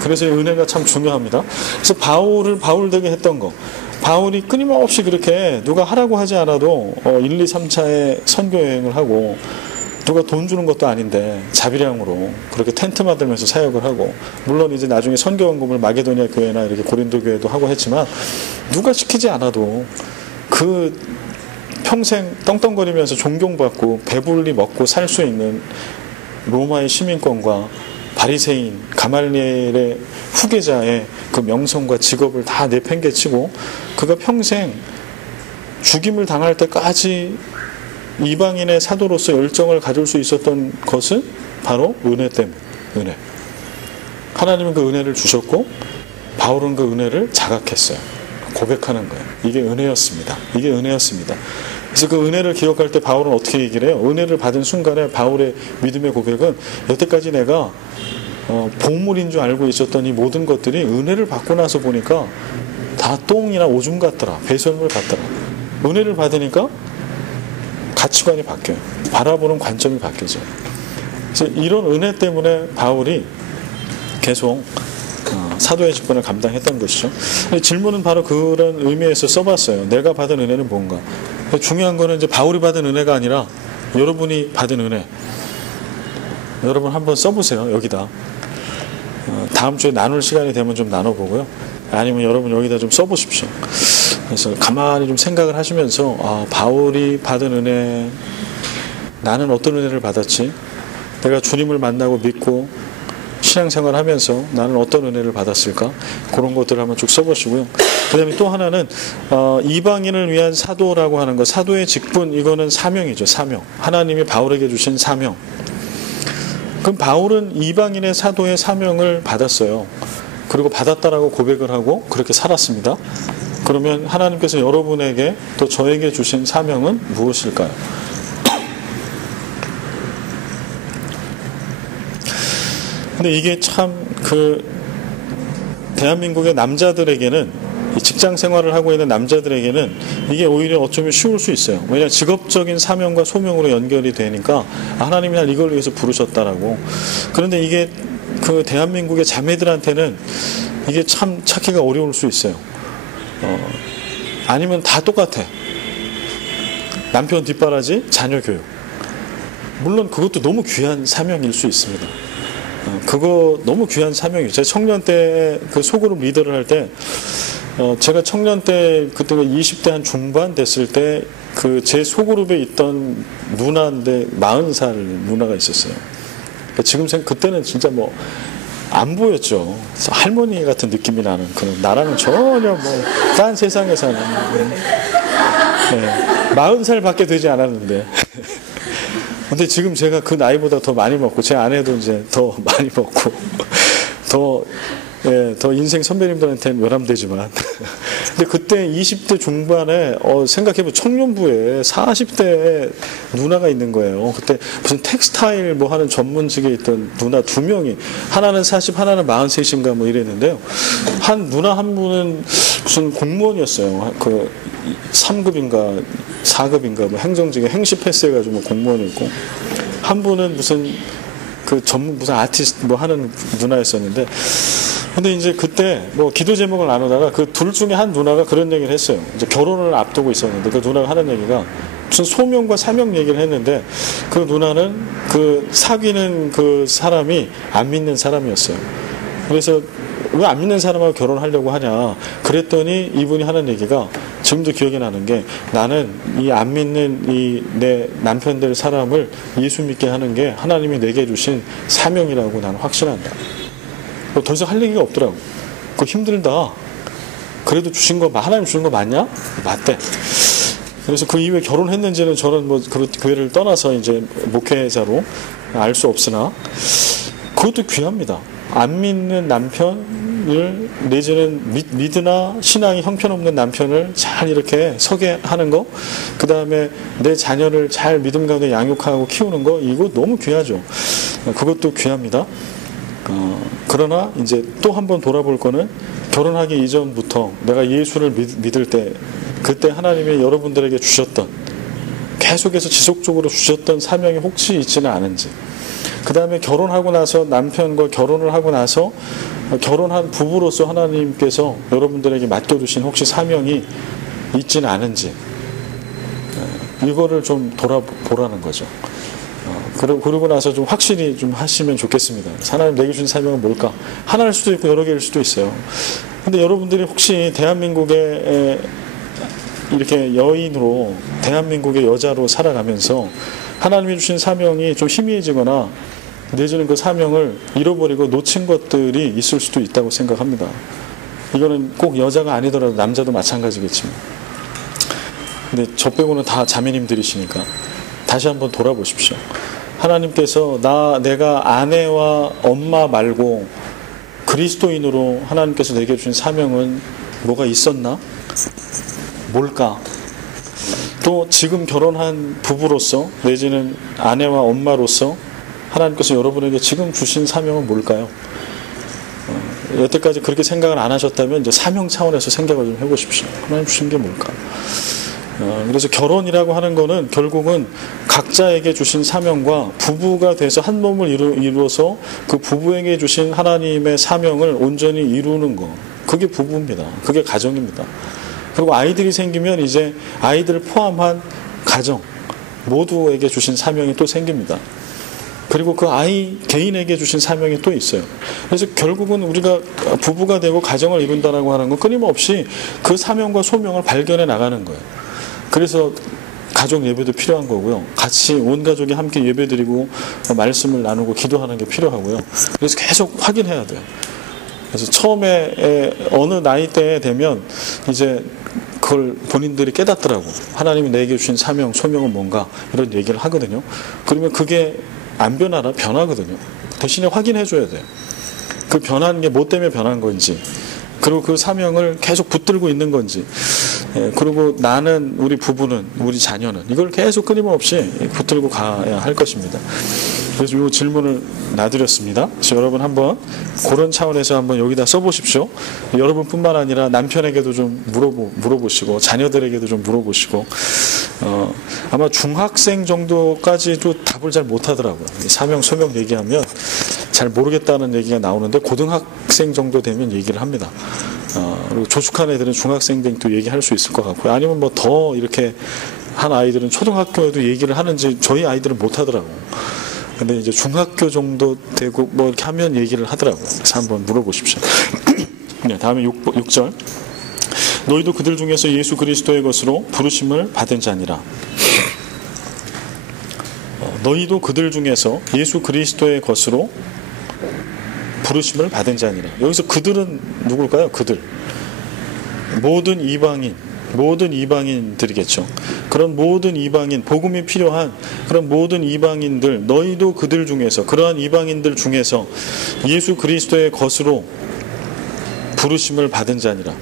그래서 은혜가 참 중요합니다. 그래서 바울 되게 했던 거. 바울이 끊임없이 그렇게 누가 하라고 하지 않아도 1, 2, 3차에 선교 여행을 하고, 누가 돈 주는 것도 아닌데 자비량으로 그렇게 텐트 만들면서 사역을 하고, 물론 이제 나중에 선교원금을 마게도니아 교회나 이렇게 고린도 교회도 하고 했지만 누가 시키지 않아도 그 평생 떵떵거리면서 존경받고 배불리 먹고 살 수 있는 로마의 시민권과 바리새인 가말리엘의 후계자의 그 명성과 직업을 다 내팽개치고 그가 평생 죽임을 당할 때까지 이방인의 사도로서 열정을 가질 수 있었던 것은 바로 은혜 때문에, 은혜. 하나님은 그 은혜를 주셨고 바울은 그 은혜를 자각했어요. 고백하는 거예요. 이게 은혜였습니다. 이게 은혜였습니다. 그래서 그 은혜를 기억할 때 바울은 어떻게 얘기를 해요? 은혜를 받은 순간에 바울의 믿음의 고백은 여태까지 내가 보물인 줄 알고 있었던 이 모든 것들이 은혜를 받고 나서 보니까 다 똥이나 오줌 같더라. 배설물 같더라. 은혜를 받으니까 가치관이 바뀌어요. 바라보는 관점이 바뀌죠. 이런 은혜 때문에 바울이 계속 사도의 직분을 감당했던 것이죠. 질문은 바로 그런 의미에서 써봤어요. 내가 받은 은혜는 뭔가. 중요한 거는 이제 바울이 받은 은혜가 아니라 여러분이 받은 은혜. 여러분 한번 써보세요. 여기다. 다음 주에 나눌 시간이 되면 좀 나눠보고요. 아니면 여러분 여기다 좀 써보십시오. 그래서 가만히 좀 생각을 하시면서 바울이 받은 은혜, 나는 어떤 은혜를 받았지? 내가 주님을 만나고 믿고 신앙생활 하면서 나는 어떤 은혜를 받았을까? 그런 것들을 한번 쭉 써보시고요. 그 다음에 또 하나는 이방인을 위한 사도라고 하는 것, 사도의 직분, 이거는 사명이죠. 사명. 하나님이 바울에게 주신 사명. 그럼 바울은 이방인의 사도의 사명을 받았어요. 그리고 받았다라고 고백을 하고 그렇게 살았습니다. 그러면 하나님께서 여러분에게 또 저에게 주신 사명은 무엇일까요? 근데 이게 참 대한민국의 남자들에게는, 직장 생활을 하고 있는 남자들에게는 이게 오히려 어쩌면 쉬울 수 있어요. 왜냐하면 직업적인 사명과 소명으로 연결이 되니까 하나님이 날 이걸 위해서 부르셨다라고. 그런데 이게 대한민국의 자매들한테는 이게 참 찾기가 어려울 수 있어요. 아니면 다 똑같아. 남편 뒷바라지, 자녀 교육. 물론 그것도 너무 귀한 사명일 수 있습니다. 그거 너무 귀한 사명이죠. 제가 청년 때 그 소그룹 리더를 할 때, 제가 청년 때 그때가 20대 한 중반 됐을 때 그 제 소그룹에 있던 누나인데 40살 누나가 있었어요. 지금 그때는 진짜 뭐 안 보였죠. 할머니 같은 느낌이 나는, 나라는 전혀 딴 세상에 사는. 네. 40살밖에 되지 않았는데. 근데 지금 제가 그 나이보다 더 많이 먹고, 제 아내도 이제 더 많이 먹고, 더 인생 선배님들한테는 외람되지만. 근데 그때 20대 중반에, 생각해보면 청년부에 40대 누나가 있는 거예요. 그때 무슨 텍스타일 하는 전문직에 있던 누나 2명이, 하나는 40, 하나는 43인가 이랬는데요. 누나 한 분은 무슨 공무원이었어요. 3급인가 4급인가 행정직에 행시 패스해가지고 공무원이었고, 한 분은 무슨 무슨 아티스트 하는 누나였었는데, 근데 이제 그때 기도 제목을 나누다가 그 둘 중에 한 누나가 그런 얘기를 했어요. 이제 결혼을 앞두고 있었는데 그 누나가 하는 얘기가 무슨 소명과 사명 얘기를 했는데, 그 누나는 사귀는 그 사람이 안 믿는 사람이었어요. 그래서 왜 안 믿는 사람하고 결혼하려고 하냐 그랬더니 이분이 하는 얘기가 지금도 기억이 나는 게, 나는 이 안 믿는 내 남편 될 사람을 예수 믿게 하는 게 하나님이 내게 주신 사명이라고 나는 확신한다. 더 이상 할 얘기가 없더라고. 그거 힘들다. 그래도 하나님 주신 거 맞냐? 맞대. 그래서 그 이후에 결혼했는지는 저는 그 교회를 떠나서 이제 목회자로 알 수 없으나, 그것도 귀합니다. 안 믿는 남편을, 내지는 믿으나 신앙이 형편없는 남편을 잘 이렇게 서게 하는 거, 그 다음에 내 자녀를 잘 믿음 가운데 양육하고 키우는 거, 이거 너무 귀하죠. 그것도 귀합니다. 그러나 이제 또 한번 돌아볼 거는, 결혼하기 이전부터 내가 예수를 믿을 때, 그때 하나님이 여러분들에게 주셨던, 계속해서 지속적으로 주셨던 사명이 혹시 있지는 않은지, 그 다음에 결혼하고 나서, 남편과 결혼을 하고 나서 결혼한 부부로서 하나님께서 여러분들에게 맡겨주신 혹시 사명이 있지는 않은지, 이거를 좀 돌아보라는 거죠. 그러고 나서 좀 확실히 좀 하시면 좋겠습니다. 하나님 내게 주신 사명은 뭘까? 하나일 수도 있고 여러 개일 수도 있어요. 근데 여러분들이 혹시 대한민국에 이렇게 여인으로, 대한민국의 여자로 살아가면서 하나님이 주신 사명이 좀 희미해지거나, 내지는 그 사명을 잃어버리고 놓친 것들이 있을 수도 있다고 생각합니다. 이거는 꼭 여자가 아니더라도 남자도 마찬가지겠지만. 근데 저 빼고는 다 자매님들이시니까 다시 한번 돌아보십시오. 하나님께서 내가 아내와 엄마 말고 그리스도인으로 하나님께서 내게 주신 사명은 뭐가 있었나? 뭘까? 또 지금 결혼한 부부로서, 내지는 아내와 엄마로서 하나님께서 여러분에게 지금 주신 사명은 뭘까요? 여태까지 그렇게 생각을 안 하셨다면 이제 사명 차원에서 생각을 좀 해보십시오. 하나님 주신 게 뭘까? 그래서 결혼이라고 하는 거는 결국은 각자에게 주신 사명과 부부가 돼서 한 몸을 이루어서 그 부부에게 주신 하나님의 사명을 온전히 이루는 거. 그게 부부입니다. 그게 가정입니다. 그리고 아이들이 생기면 이제 아이들을 포함한 가정 모두에게 주신 사명이 또 생깁니다. 그리고 그 아이 개인에게 주신 사명이 또 있어요. 그래서 결국은 우리가 부부가 되고 가정을 이룬다라고 하는 건 끊임없이 그 사명과 소명을 발견해 나가는 거예요. 그래서 가족 예배도 필요한 거고요. 같이 온 가족이 함께 예배드리고 말씀을 나누고 기도하는 게 필요하고요. 그래서 계속 확인해야 돼요. 그래서 처음에 어느 나이대에 되면 이제 그걸 본인들이 깨닫더라고. 하나님이 내게 주신 사명, 소명은 뭔가 이런 얘기를 하거든요. 그러면 그게 안 변하나? 변하거든요. 대신에 확인해 줘야 돼요. 그 변하는 게 뭐 때문에 변한 건지, 그리고 그 사명을 계속 붙들고 있는 건지, 그리고 나는, 우리 부부는, 우리 자녀는 이걸 계속 끊임없이 붙들고 가야 할 것입니다. 그래서 이 질문을 놔드렸습니다. 그래서 여러분 한번 그런 차원에서 한번 여기다 써보십시오. 여러분뿐만 아니라 남편에게도 좀 물어보시고 자녀들에게도 좀 물어보시고, 아마 중학생 정도까지도 답을 잘 못하더라고요. 사명, 소명 얘기하면 잘 모르겠다는 얘기가 나오는데 고등학생 정도 되면 얘기를 합니다. 그리고 조숙한 애들은 중학생 때도 얘기할 수 있을 것 같고요. 아니면 뭐 더 이렇게 한 아이들은 초등학교에도 얘기를 하는지 저희 아이들은 못하더라고요. 근데 이제 중학교 정도 되고 뭐 이렇게 하면 얘기를 하더라고요. 그래서 한번 물어보십시오. 네, 다음에 6절. 너희도 그들 중에서 예수 그리스도의 것으로 부르심을 받은 자니라. 너희도 그들 중에서 예수 그리스도의 것으로 부르심을 받은 자니라. 여기서 그들은 누굴까요? 그들. 모든 이방인들이겠죠. 그런 모든 이방인, 복음이 필요한 그런 모든 이방인들, 너희도 그들 중에서, 그러한 이방인들 중에서 예수 그리스도의 것으로 부르심을 받은 자니라.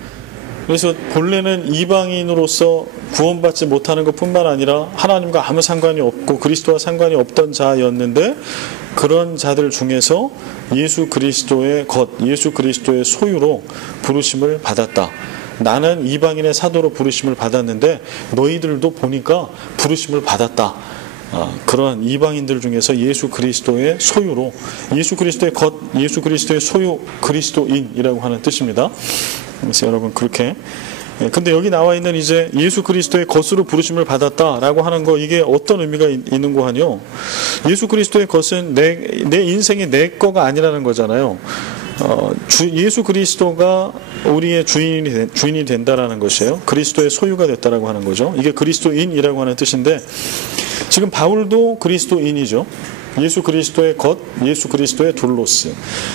그래서 본래는 이방인으로서 구원받지 못하는 것뿐만 아니라 하나님과 아무 상관이 없고 그리스도와 상관이 없던 자였는데, 그런 자들 중에서 예수 그리스도의 것, 예수 그리스도의 소유로 부르심을 받았다. 나는 이방인의 사도로 부르심을 받았는데 너희들도 보니까 부르심을 받았다. 그러한 이방인들 중에서 예수 그리스도의 소유로, 예수 그리스도의 것, 예수 그리스도의 소유, 그리스도인이라고 하는 뜻입니다. 그래서 여러분 그렇게, 근데 여기 나와 있는 이제 예수 그리스도의 것으로 부르심을 받았다라고 하는 거, 이게 어떤 의미가 있는 거 하뇨? 예수 그리스도의 것은 내 인생이 내 거가 아니라는 거잖아요. 예수 그리스도가 우리의 주인이 된다라는 것이에요. 그리스도의 소유가 됐다라고 하는 거죠. 이게 그리스도인이라고 하는 뜻인데, 지금 바울도 그리스도인이죠. 예수 그리스도의 것, 예수 그리스도의 둘로스.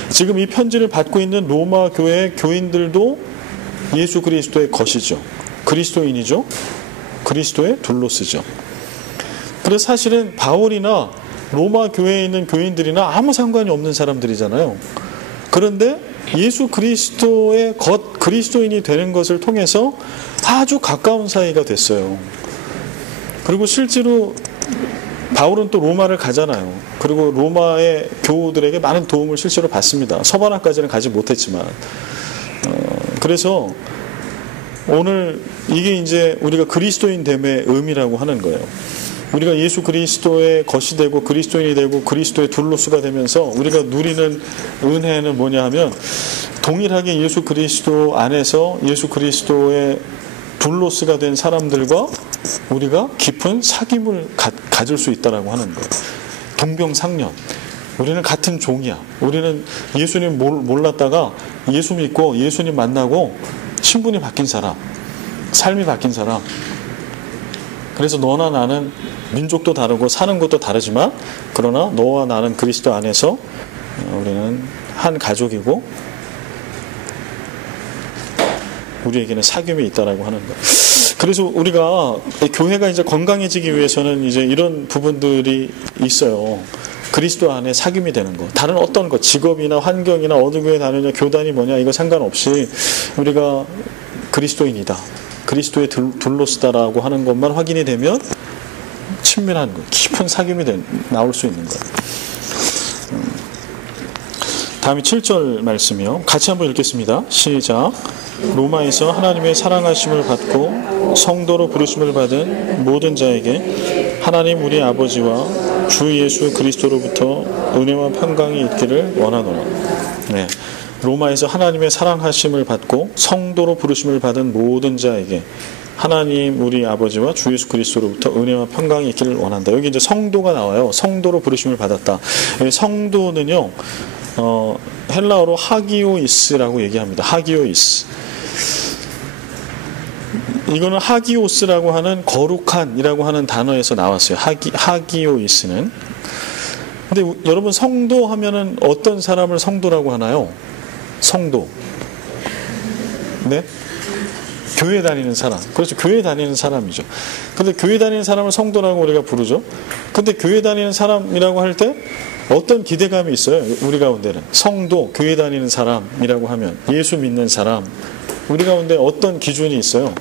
지금 이 편지를 받고 있는 로마 교회 교인들도 예수 그리스도의 것이죠. 그리스도인이죠. 그리스도의 둘로스죠. 그래서 사실은 바울이나 로마 교회에 있는 교인들이나 아무 상관이 없는 사람들이잖아요. 그런데 예수 그리스도의 것, 그리스도인이 되는 것을 통해서 아주 가까운 사이가 됐어요. 그리고 실제로 바울은 또 로마를 가잖아요. 그리고 로마의 교우들에게 많은 도움을 실제로 받습니다. 서바나까지는 가지 못했지만. 그래서 오늘 이게 이제 우리가 그리스도인 됨의 의미라고 하는 거예요. 우리가 예수 그리스도의 것이 되고 그리스도인이 되고 그리스도의 둘로스가 되면서 우리가 누리는 은혜는 뭐냐 하면, 동일하게 예수 그리스도 안에서 예수 그리스도의 둘로스가 된 사람들과 우리가 깊은 사귐을 가질 수 있다라고 하는 거예요. 동병상련. 우리는 같은 종이야. 우리는 예수님 몰랐다가 예수 믿고 예수님 만나고 신분이 바뀐 사람, 삶이 바뀐 사람. 그래서 너나 나는 민족도 다르고 사는 것도 다르지만, 그러나 너와 나는 그리스도 안에서 우리는 한 가족이고 우리에게는 사귐이 있다라고 하는 거예요. 그래서 우리가 교회가 이제 건강해지기 위해서는 이제 이런 부분들이 있어요. 그리스도 안에 사귐이 되는 거. 다른 어떤 것, 직업이나 환경이나 어느 교회 다니냐, 교단이 뭐냐, 이거 상관없이 우리가 그리스도인이다, 그리스도의 둘로스다라고 하는 것만 확인이 되면 친밀한 거, 깊은 사귐이 나올 수 있는 거예요. 다음에 7절 말씀이요. 같이 한번 읽겠습니다. 시작. 로마에서 하나님의 사랑하심을 받고 성도로 부르심을 받은 모든 자에게 하나님 우리 아버지와 주 예수 그리스도로부터 은혜와 평강이 있기를 원하노라. 네. 로마에서 하나님의 사랑하심을 받고 성도로 부르심을 받은 모든 자에게 하나님 우리 아버지와 주 예수 그리스도로부터 은혜와 평강이 있기를 원한다. 여기 이제 성도가 나와요. 성도로 부르심을 받았다. 성도는요, 헬라어로 하기오이스라고 얘기합니다. 하기오이스. 이거는 하기오스라고 하는 거룩한이라고 하는 단어에서 나왔어요. 하기오이스는. 근데 여러분, 성도 하면은 어떤 사람을 성도라고 하나요? 성도. 네? 교회 다니는 사람. 그렇죠. 교회 다니는 사람이죠. 근데 교회 다니는 사람을 성도라고 우리가 부르죠. 근데 교회 다니는 사람이라고 할 때 어떤 기대감이 있어요? 우리 가운데는. 성도, 교회 다니는 사람이라고 하면 예수 믿는 사람. 우리 가운데 어떤 기준이 있어요?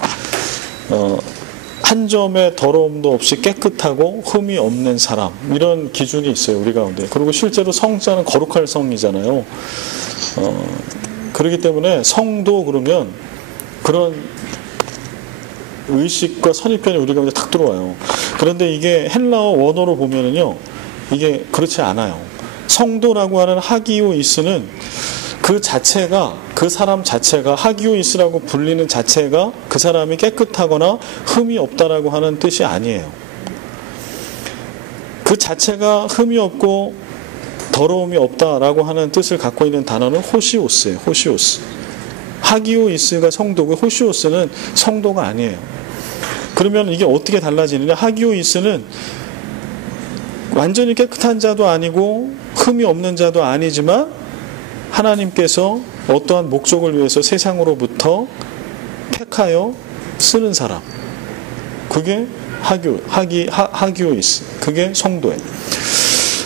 한 점의 더러움도 없이 깨끗하고 흠이 없는 사람. 이런 기준이 있어요. 우리 가운데. 그리고 실제로 성자는 거룩할 성이잖아요. 그렇기 때문에 성도 그러면 그런 의식과 선입견이 우리 가운데 탁 들어와요. 그런데 이게 헬라어 원어로 보면은요, 이게 그렇지 않아요. 성도라고 하는 하기오이스는 그 자체가, 그 사람 자체가, 하기오이스라고 불리는 자체가 그 사람이 깨끗하거나 흠이 없다라고 하는 뜻이 아니에요. 그 자체가 흠이 없고 더러움이 없다라고 하는 뜻을 갖고 있는 단어는 호시오스예요. 호시오스. 하기오이스가 성도고 호시오스는 성도가 아니에요. 그러면 이게 어떻게 달라지느냐? 하기오이스는 완전히 깨끗한 자도 아니고 흠이 없는 자도 아니지만 하나님께서 어떠한 목적을 위해서 세상으로부터 택하여 쓰는 사람. 그게 하기오이스. 그게 성도예요.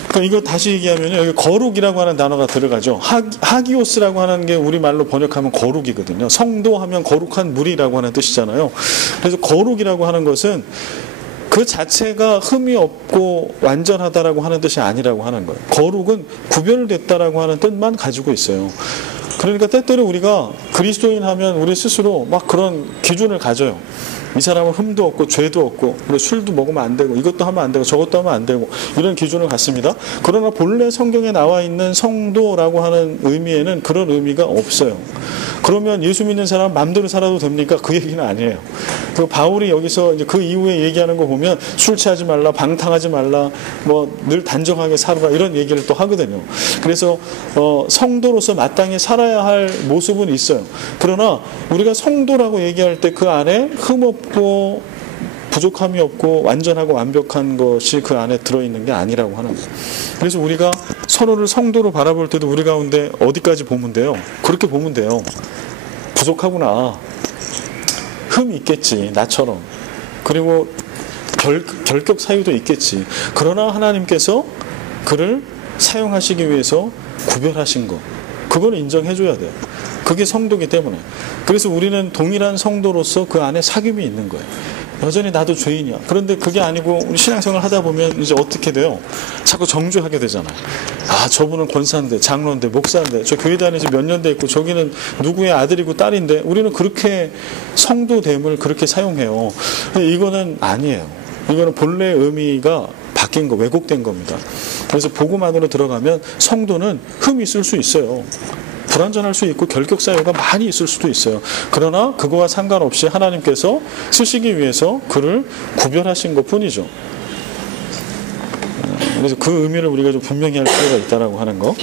그러니까 이거 다시 얘기하면 여기 거룩이라고 하는 단어가 들어가죠. 하기오스라고 하는 게 우리말로 번역하면 거룩이거든요. 성도 하면 거룩한 물이라고 하는 뜻이잖아요. 그래서 거룩이라고 하는 것은 그 자체가 흠이 없고 완전하다라고 하는 뜻이 아니라고 하는 거예요. 거룩은 구별됐다라고 하는 뜻만 가지고 있어요. 그러니까 때때로 우리가 그리스도인 하면 우리 스스로 막 그런 기준을 가져요. 이 사람은 흠도 없고 죄도 없고 술도 먹으면 안 되고 이것도 하면 안 되고 저것도 하면 안 되고 이런 기준을 갖습니다. 그러나 본래 성경에 나와 있는 성도라고 하는 의미에는 그런 의미가 없어요. 그러면 예수 믿는 사람 마음대로 살아도 됩니까? 그 얘기는 아니에요. 그 바울이 여기서 이제 그 이후에 얘기하는 거 보면 술 취하지 말라, 방탕하지 말라, 뭐 늘 단정하게 살아라 이런 얘기를 또 하거든요. 그래서 성도로서 마땅히 살아야 할 모습은 있어요. 그러나 우리가 성도라고 얘기할 때 그 안에 흠 없고 부족함이 없고 완전하고 완벽한 것이 그 안에 들어있는 게 아니라고 하는 거예요. 그래서 우리가 서로를 성도로 바라볼 때도 우리 가운데 어디까지 보면 돼요? 그렇게 보면 돼요. 부족하구나. 흠이 있겠지, 나처럼. 그리고 결격 사유도 있겠지. 그러나 하나님께서 그를 사용하시기 위해서 구별하신 것. 그걸 인정해줘야 돼요. 그게 성도기 때문에. 그래서 우리는 동일한 성도로서 그 안에 사귐이 있는 거예요. 여전히 나도 죄인이야. 그런데 그게 아니고 우리 신앙생활 하다 보면 이제 어떻게 돼요? 자꾸 정죄하게 되잖아요. 아, 저분은 권사인데, 장로인데, 목사인데, 저 교회 다니지 몇 년 됐고, 저기는 누구의 아들이고 딸인데, 우리는 그렇게 성도됨을 그렇게 사용해요. 이거는 아니에요. 이거는 본래의 의미가 바뀐 거, 왜곡된 겁니다. 그래서 복음 안으로 들어가면 성도는 흠이 있을 수 있어요. 불완전할 수 있고 결격 사유가 많이 있을 수도 있어요. 그러나 그거와 상관없이 하나님께서 쓰시기 위해서 그를 구별하신 것 뿐이죠. 그래서 그 의미를 우리가 좀 분명히 할 필요가 있다라고 하는 거.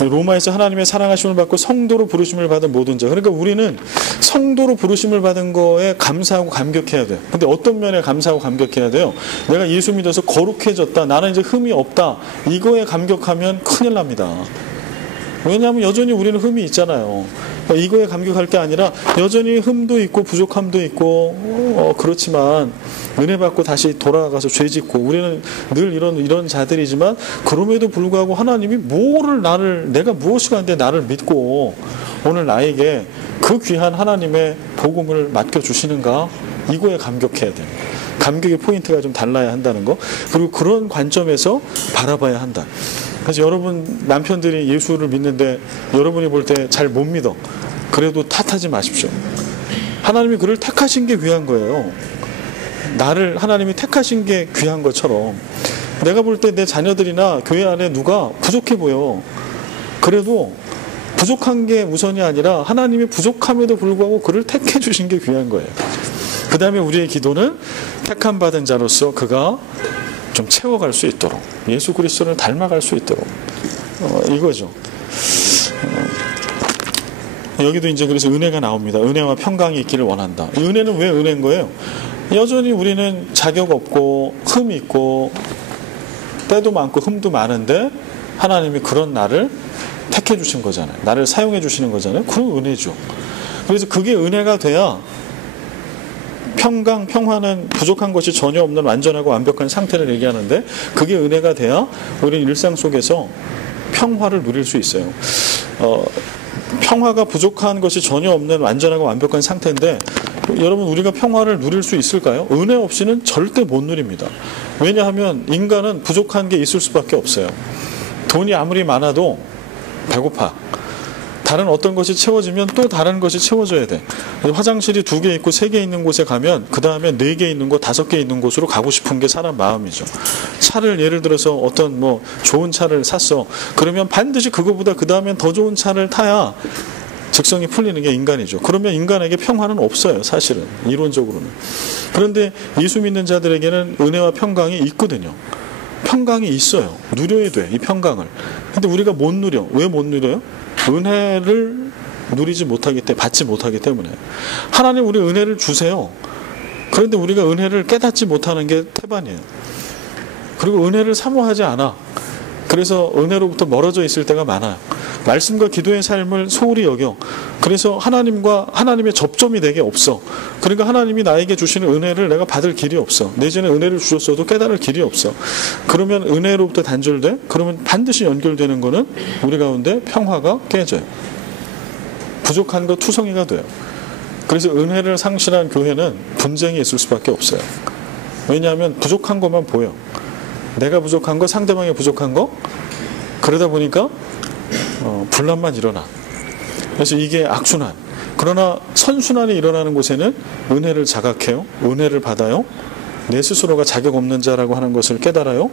로마에서 하나님의 사랑하심을 받고 성도로 부르심을 받은 모든 자. 그러니까 우리는 성도로 부르심을 받은 거에 감사하고 감격해야 돼요. 근데 어떤 면에 감사하고 감격해야 돼요? 내가 예수 믿어서 거룩해졌다. 나는 이제 흠이 없다. 이거에 감격하면 큰일 납니다. 왜냐하면 여전히 우리는 흠이 있잖아요. 이거에 감격할 게 아니라 여전히 흠도 있고 부족함도 있고 그렇지만 은혜 받고 다시 돌아가서 죄 짓고 우리는 늘 이런 자들이지만 그럼에도 불구하고 하나님이 내가 무엇이 간데 나를 믿고 오늘 나에게 그 귀한 하나님의 복음을 맡겨주시는가, 이거에 감격해야 돼요. 감격의 포인트가 좀 달라야 한다는 거. 그리고 그런 관점에서 바라봐야 한다. 그래서 여러분 남편들이 예수를 믿는데 여러분이 볼 때 잘 못 믿어. 그래도 탓하지 마십시오. 하나님이 그를 택하신 게 귀한 거예요. 나를 하나님이 택하신 게 귀한 것처럼 내가 볼 때 내 자녀들이나 교회 안에 누가 부족해 보여. 그래도 부족한 게 우선이 아니라 하나님이 부족함에도 불구하고 그를 택해 주신 게 귀한 거예요. 그 다음에 우리의 기도는 택함 받은 자로서 그가 좀 채워갈 수 있도록, 예수 그리스도를 닮아갈 수 있도록, 이거죠. 여기도 이제 그래서 은혜가 나옵니다. 은혜와 평강이 있기를 원한다. 은혜는 왜 은혜인 거예요? 여전히 우리는 자격 없고 흠 있고 때도 많고 흠도 많은데 하나님이 그런 나를 택해 주신 거잖아요. 나를 사용해 주시는 거잖아요. 그건 은혜죠. 그래서 그게 은혜가 돼야 평강, 평화는 부족한 것이 전혀 없는 완전하고 완벽한 상태를 얘기하는데 그게 은혜가 돼야 우리는 일상 속에서 평화를 누릴 수 있어요. 평화가 부족한 것이 전혀 없는 완전하고 완벽한 상태인데 여러분 우리가 평화를 누릴 수 있을까요? 은혜 없이는 절대 못 누립니다. 왜냐하면 인간은 부족한 게 있을 수밖에 없어요. 돈이 아무리 많아도 배고파. 다른 어떤 것이 채워지면 또 다른 것이 채워져야 돼. 화장실이 2개 있고 3개 있는 곳에 가면 그 다음에 4개 있는 곳, 5개 있는 곳으로 가고 싶은 게 사람 마음이죠. 차를 예를 들어서 어떤 뭐 좋은 차를 샀어. 그러면 반드시 그거보다 그 다음엔 더 좋은 차를 타야 직성이 풀리는 게 인간이죠. 그러면 인간에게 평화는 없어요. 사실은 이론적으로는. 그런데 예수 믿는 자들에게는 은혜와 평강이 있거든요. 평강이 있어요. 누려야 돼. 이 평강을. 근데 우리가 못 누려. 왜 못 누려요? 은혜를 누리지 못하기 때문에, 받지 못하기 때문에. 하나님 우리 은혜를 주세요. 그런데 우리가 은혜를 깨닫지 못하는 게 태반이에요. 그리고 은혜를 사모하지 않아. 그래서 은혜로부터 멀어져 있을 때가 많아요. 말씀과 기도의 삶을 소홀히 여겨. 그래서 하나님과 하나님의 접점이 내게 없어. 그러니까 하나님이 나에게 주시는 은혜를 내가 받을 길이 없어. 내지는 은혜를 주셨어도 깨달을 길이 없어. 그러면 은혜로부터 단절돼? 그러면 반드시 연결되는 거는 우리 가운데 평화가 깨져요. 부족한 거 투성이가 돼요. 그래서 은혜를 상실한 교회는 분쟁이 있을 수밖에 없어요. 왜냐하면 부족한 것만 보여. 내가 부족한 거, 상대방이 부족한 거. 그러다 보니까 분란만 일어나. 그래서 이게 악순환. 그러나 선순환이 일어나는 곳에는 은혜를 자각해요. 은혜를 받아요. 내 스스로가 자격 없는 자라고 하는 것을 깨달아요.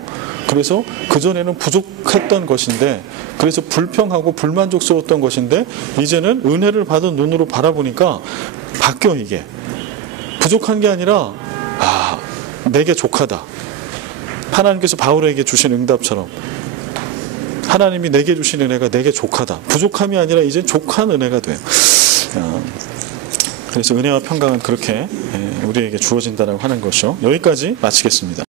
그래서 그전에는 부족했던 것인데, 그래서 불평하고 불만족스러웠던 것인데 이제는 은혜를 받은 눈으로 바라보니까 바뀌어. 이게 부족한 게 아니라 내게 족하다. 하나님께서 바울에게 주신 응답처럼 하나님이 내게 주신 은혜가 내게 족하다. 부족함이 아니라 이제 족한 은혜가 돼요. 그래서 은혜와 평강은 그렇게 우리에게 주어진다라고 하는 것이요. 여기까지 마치겠습니다.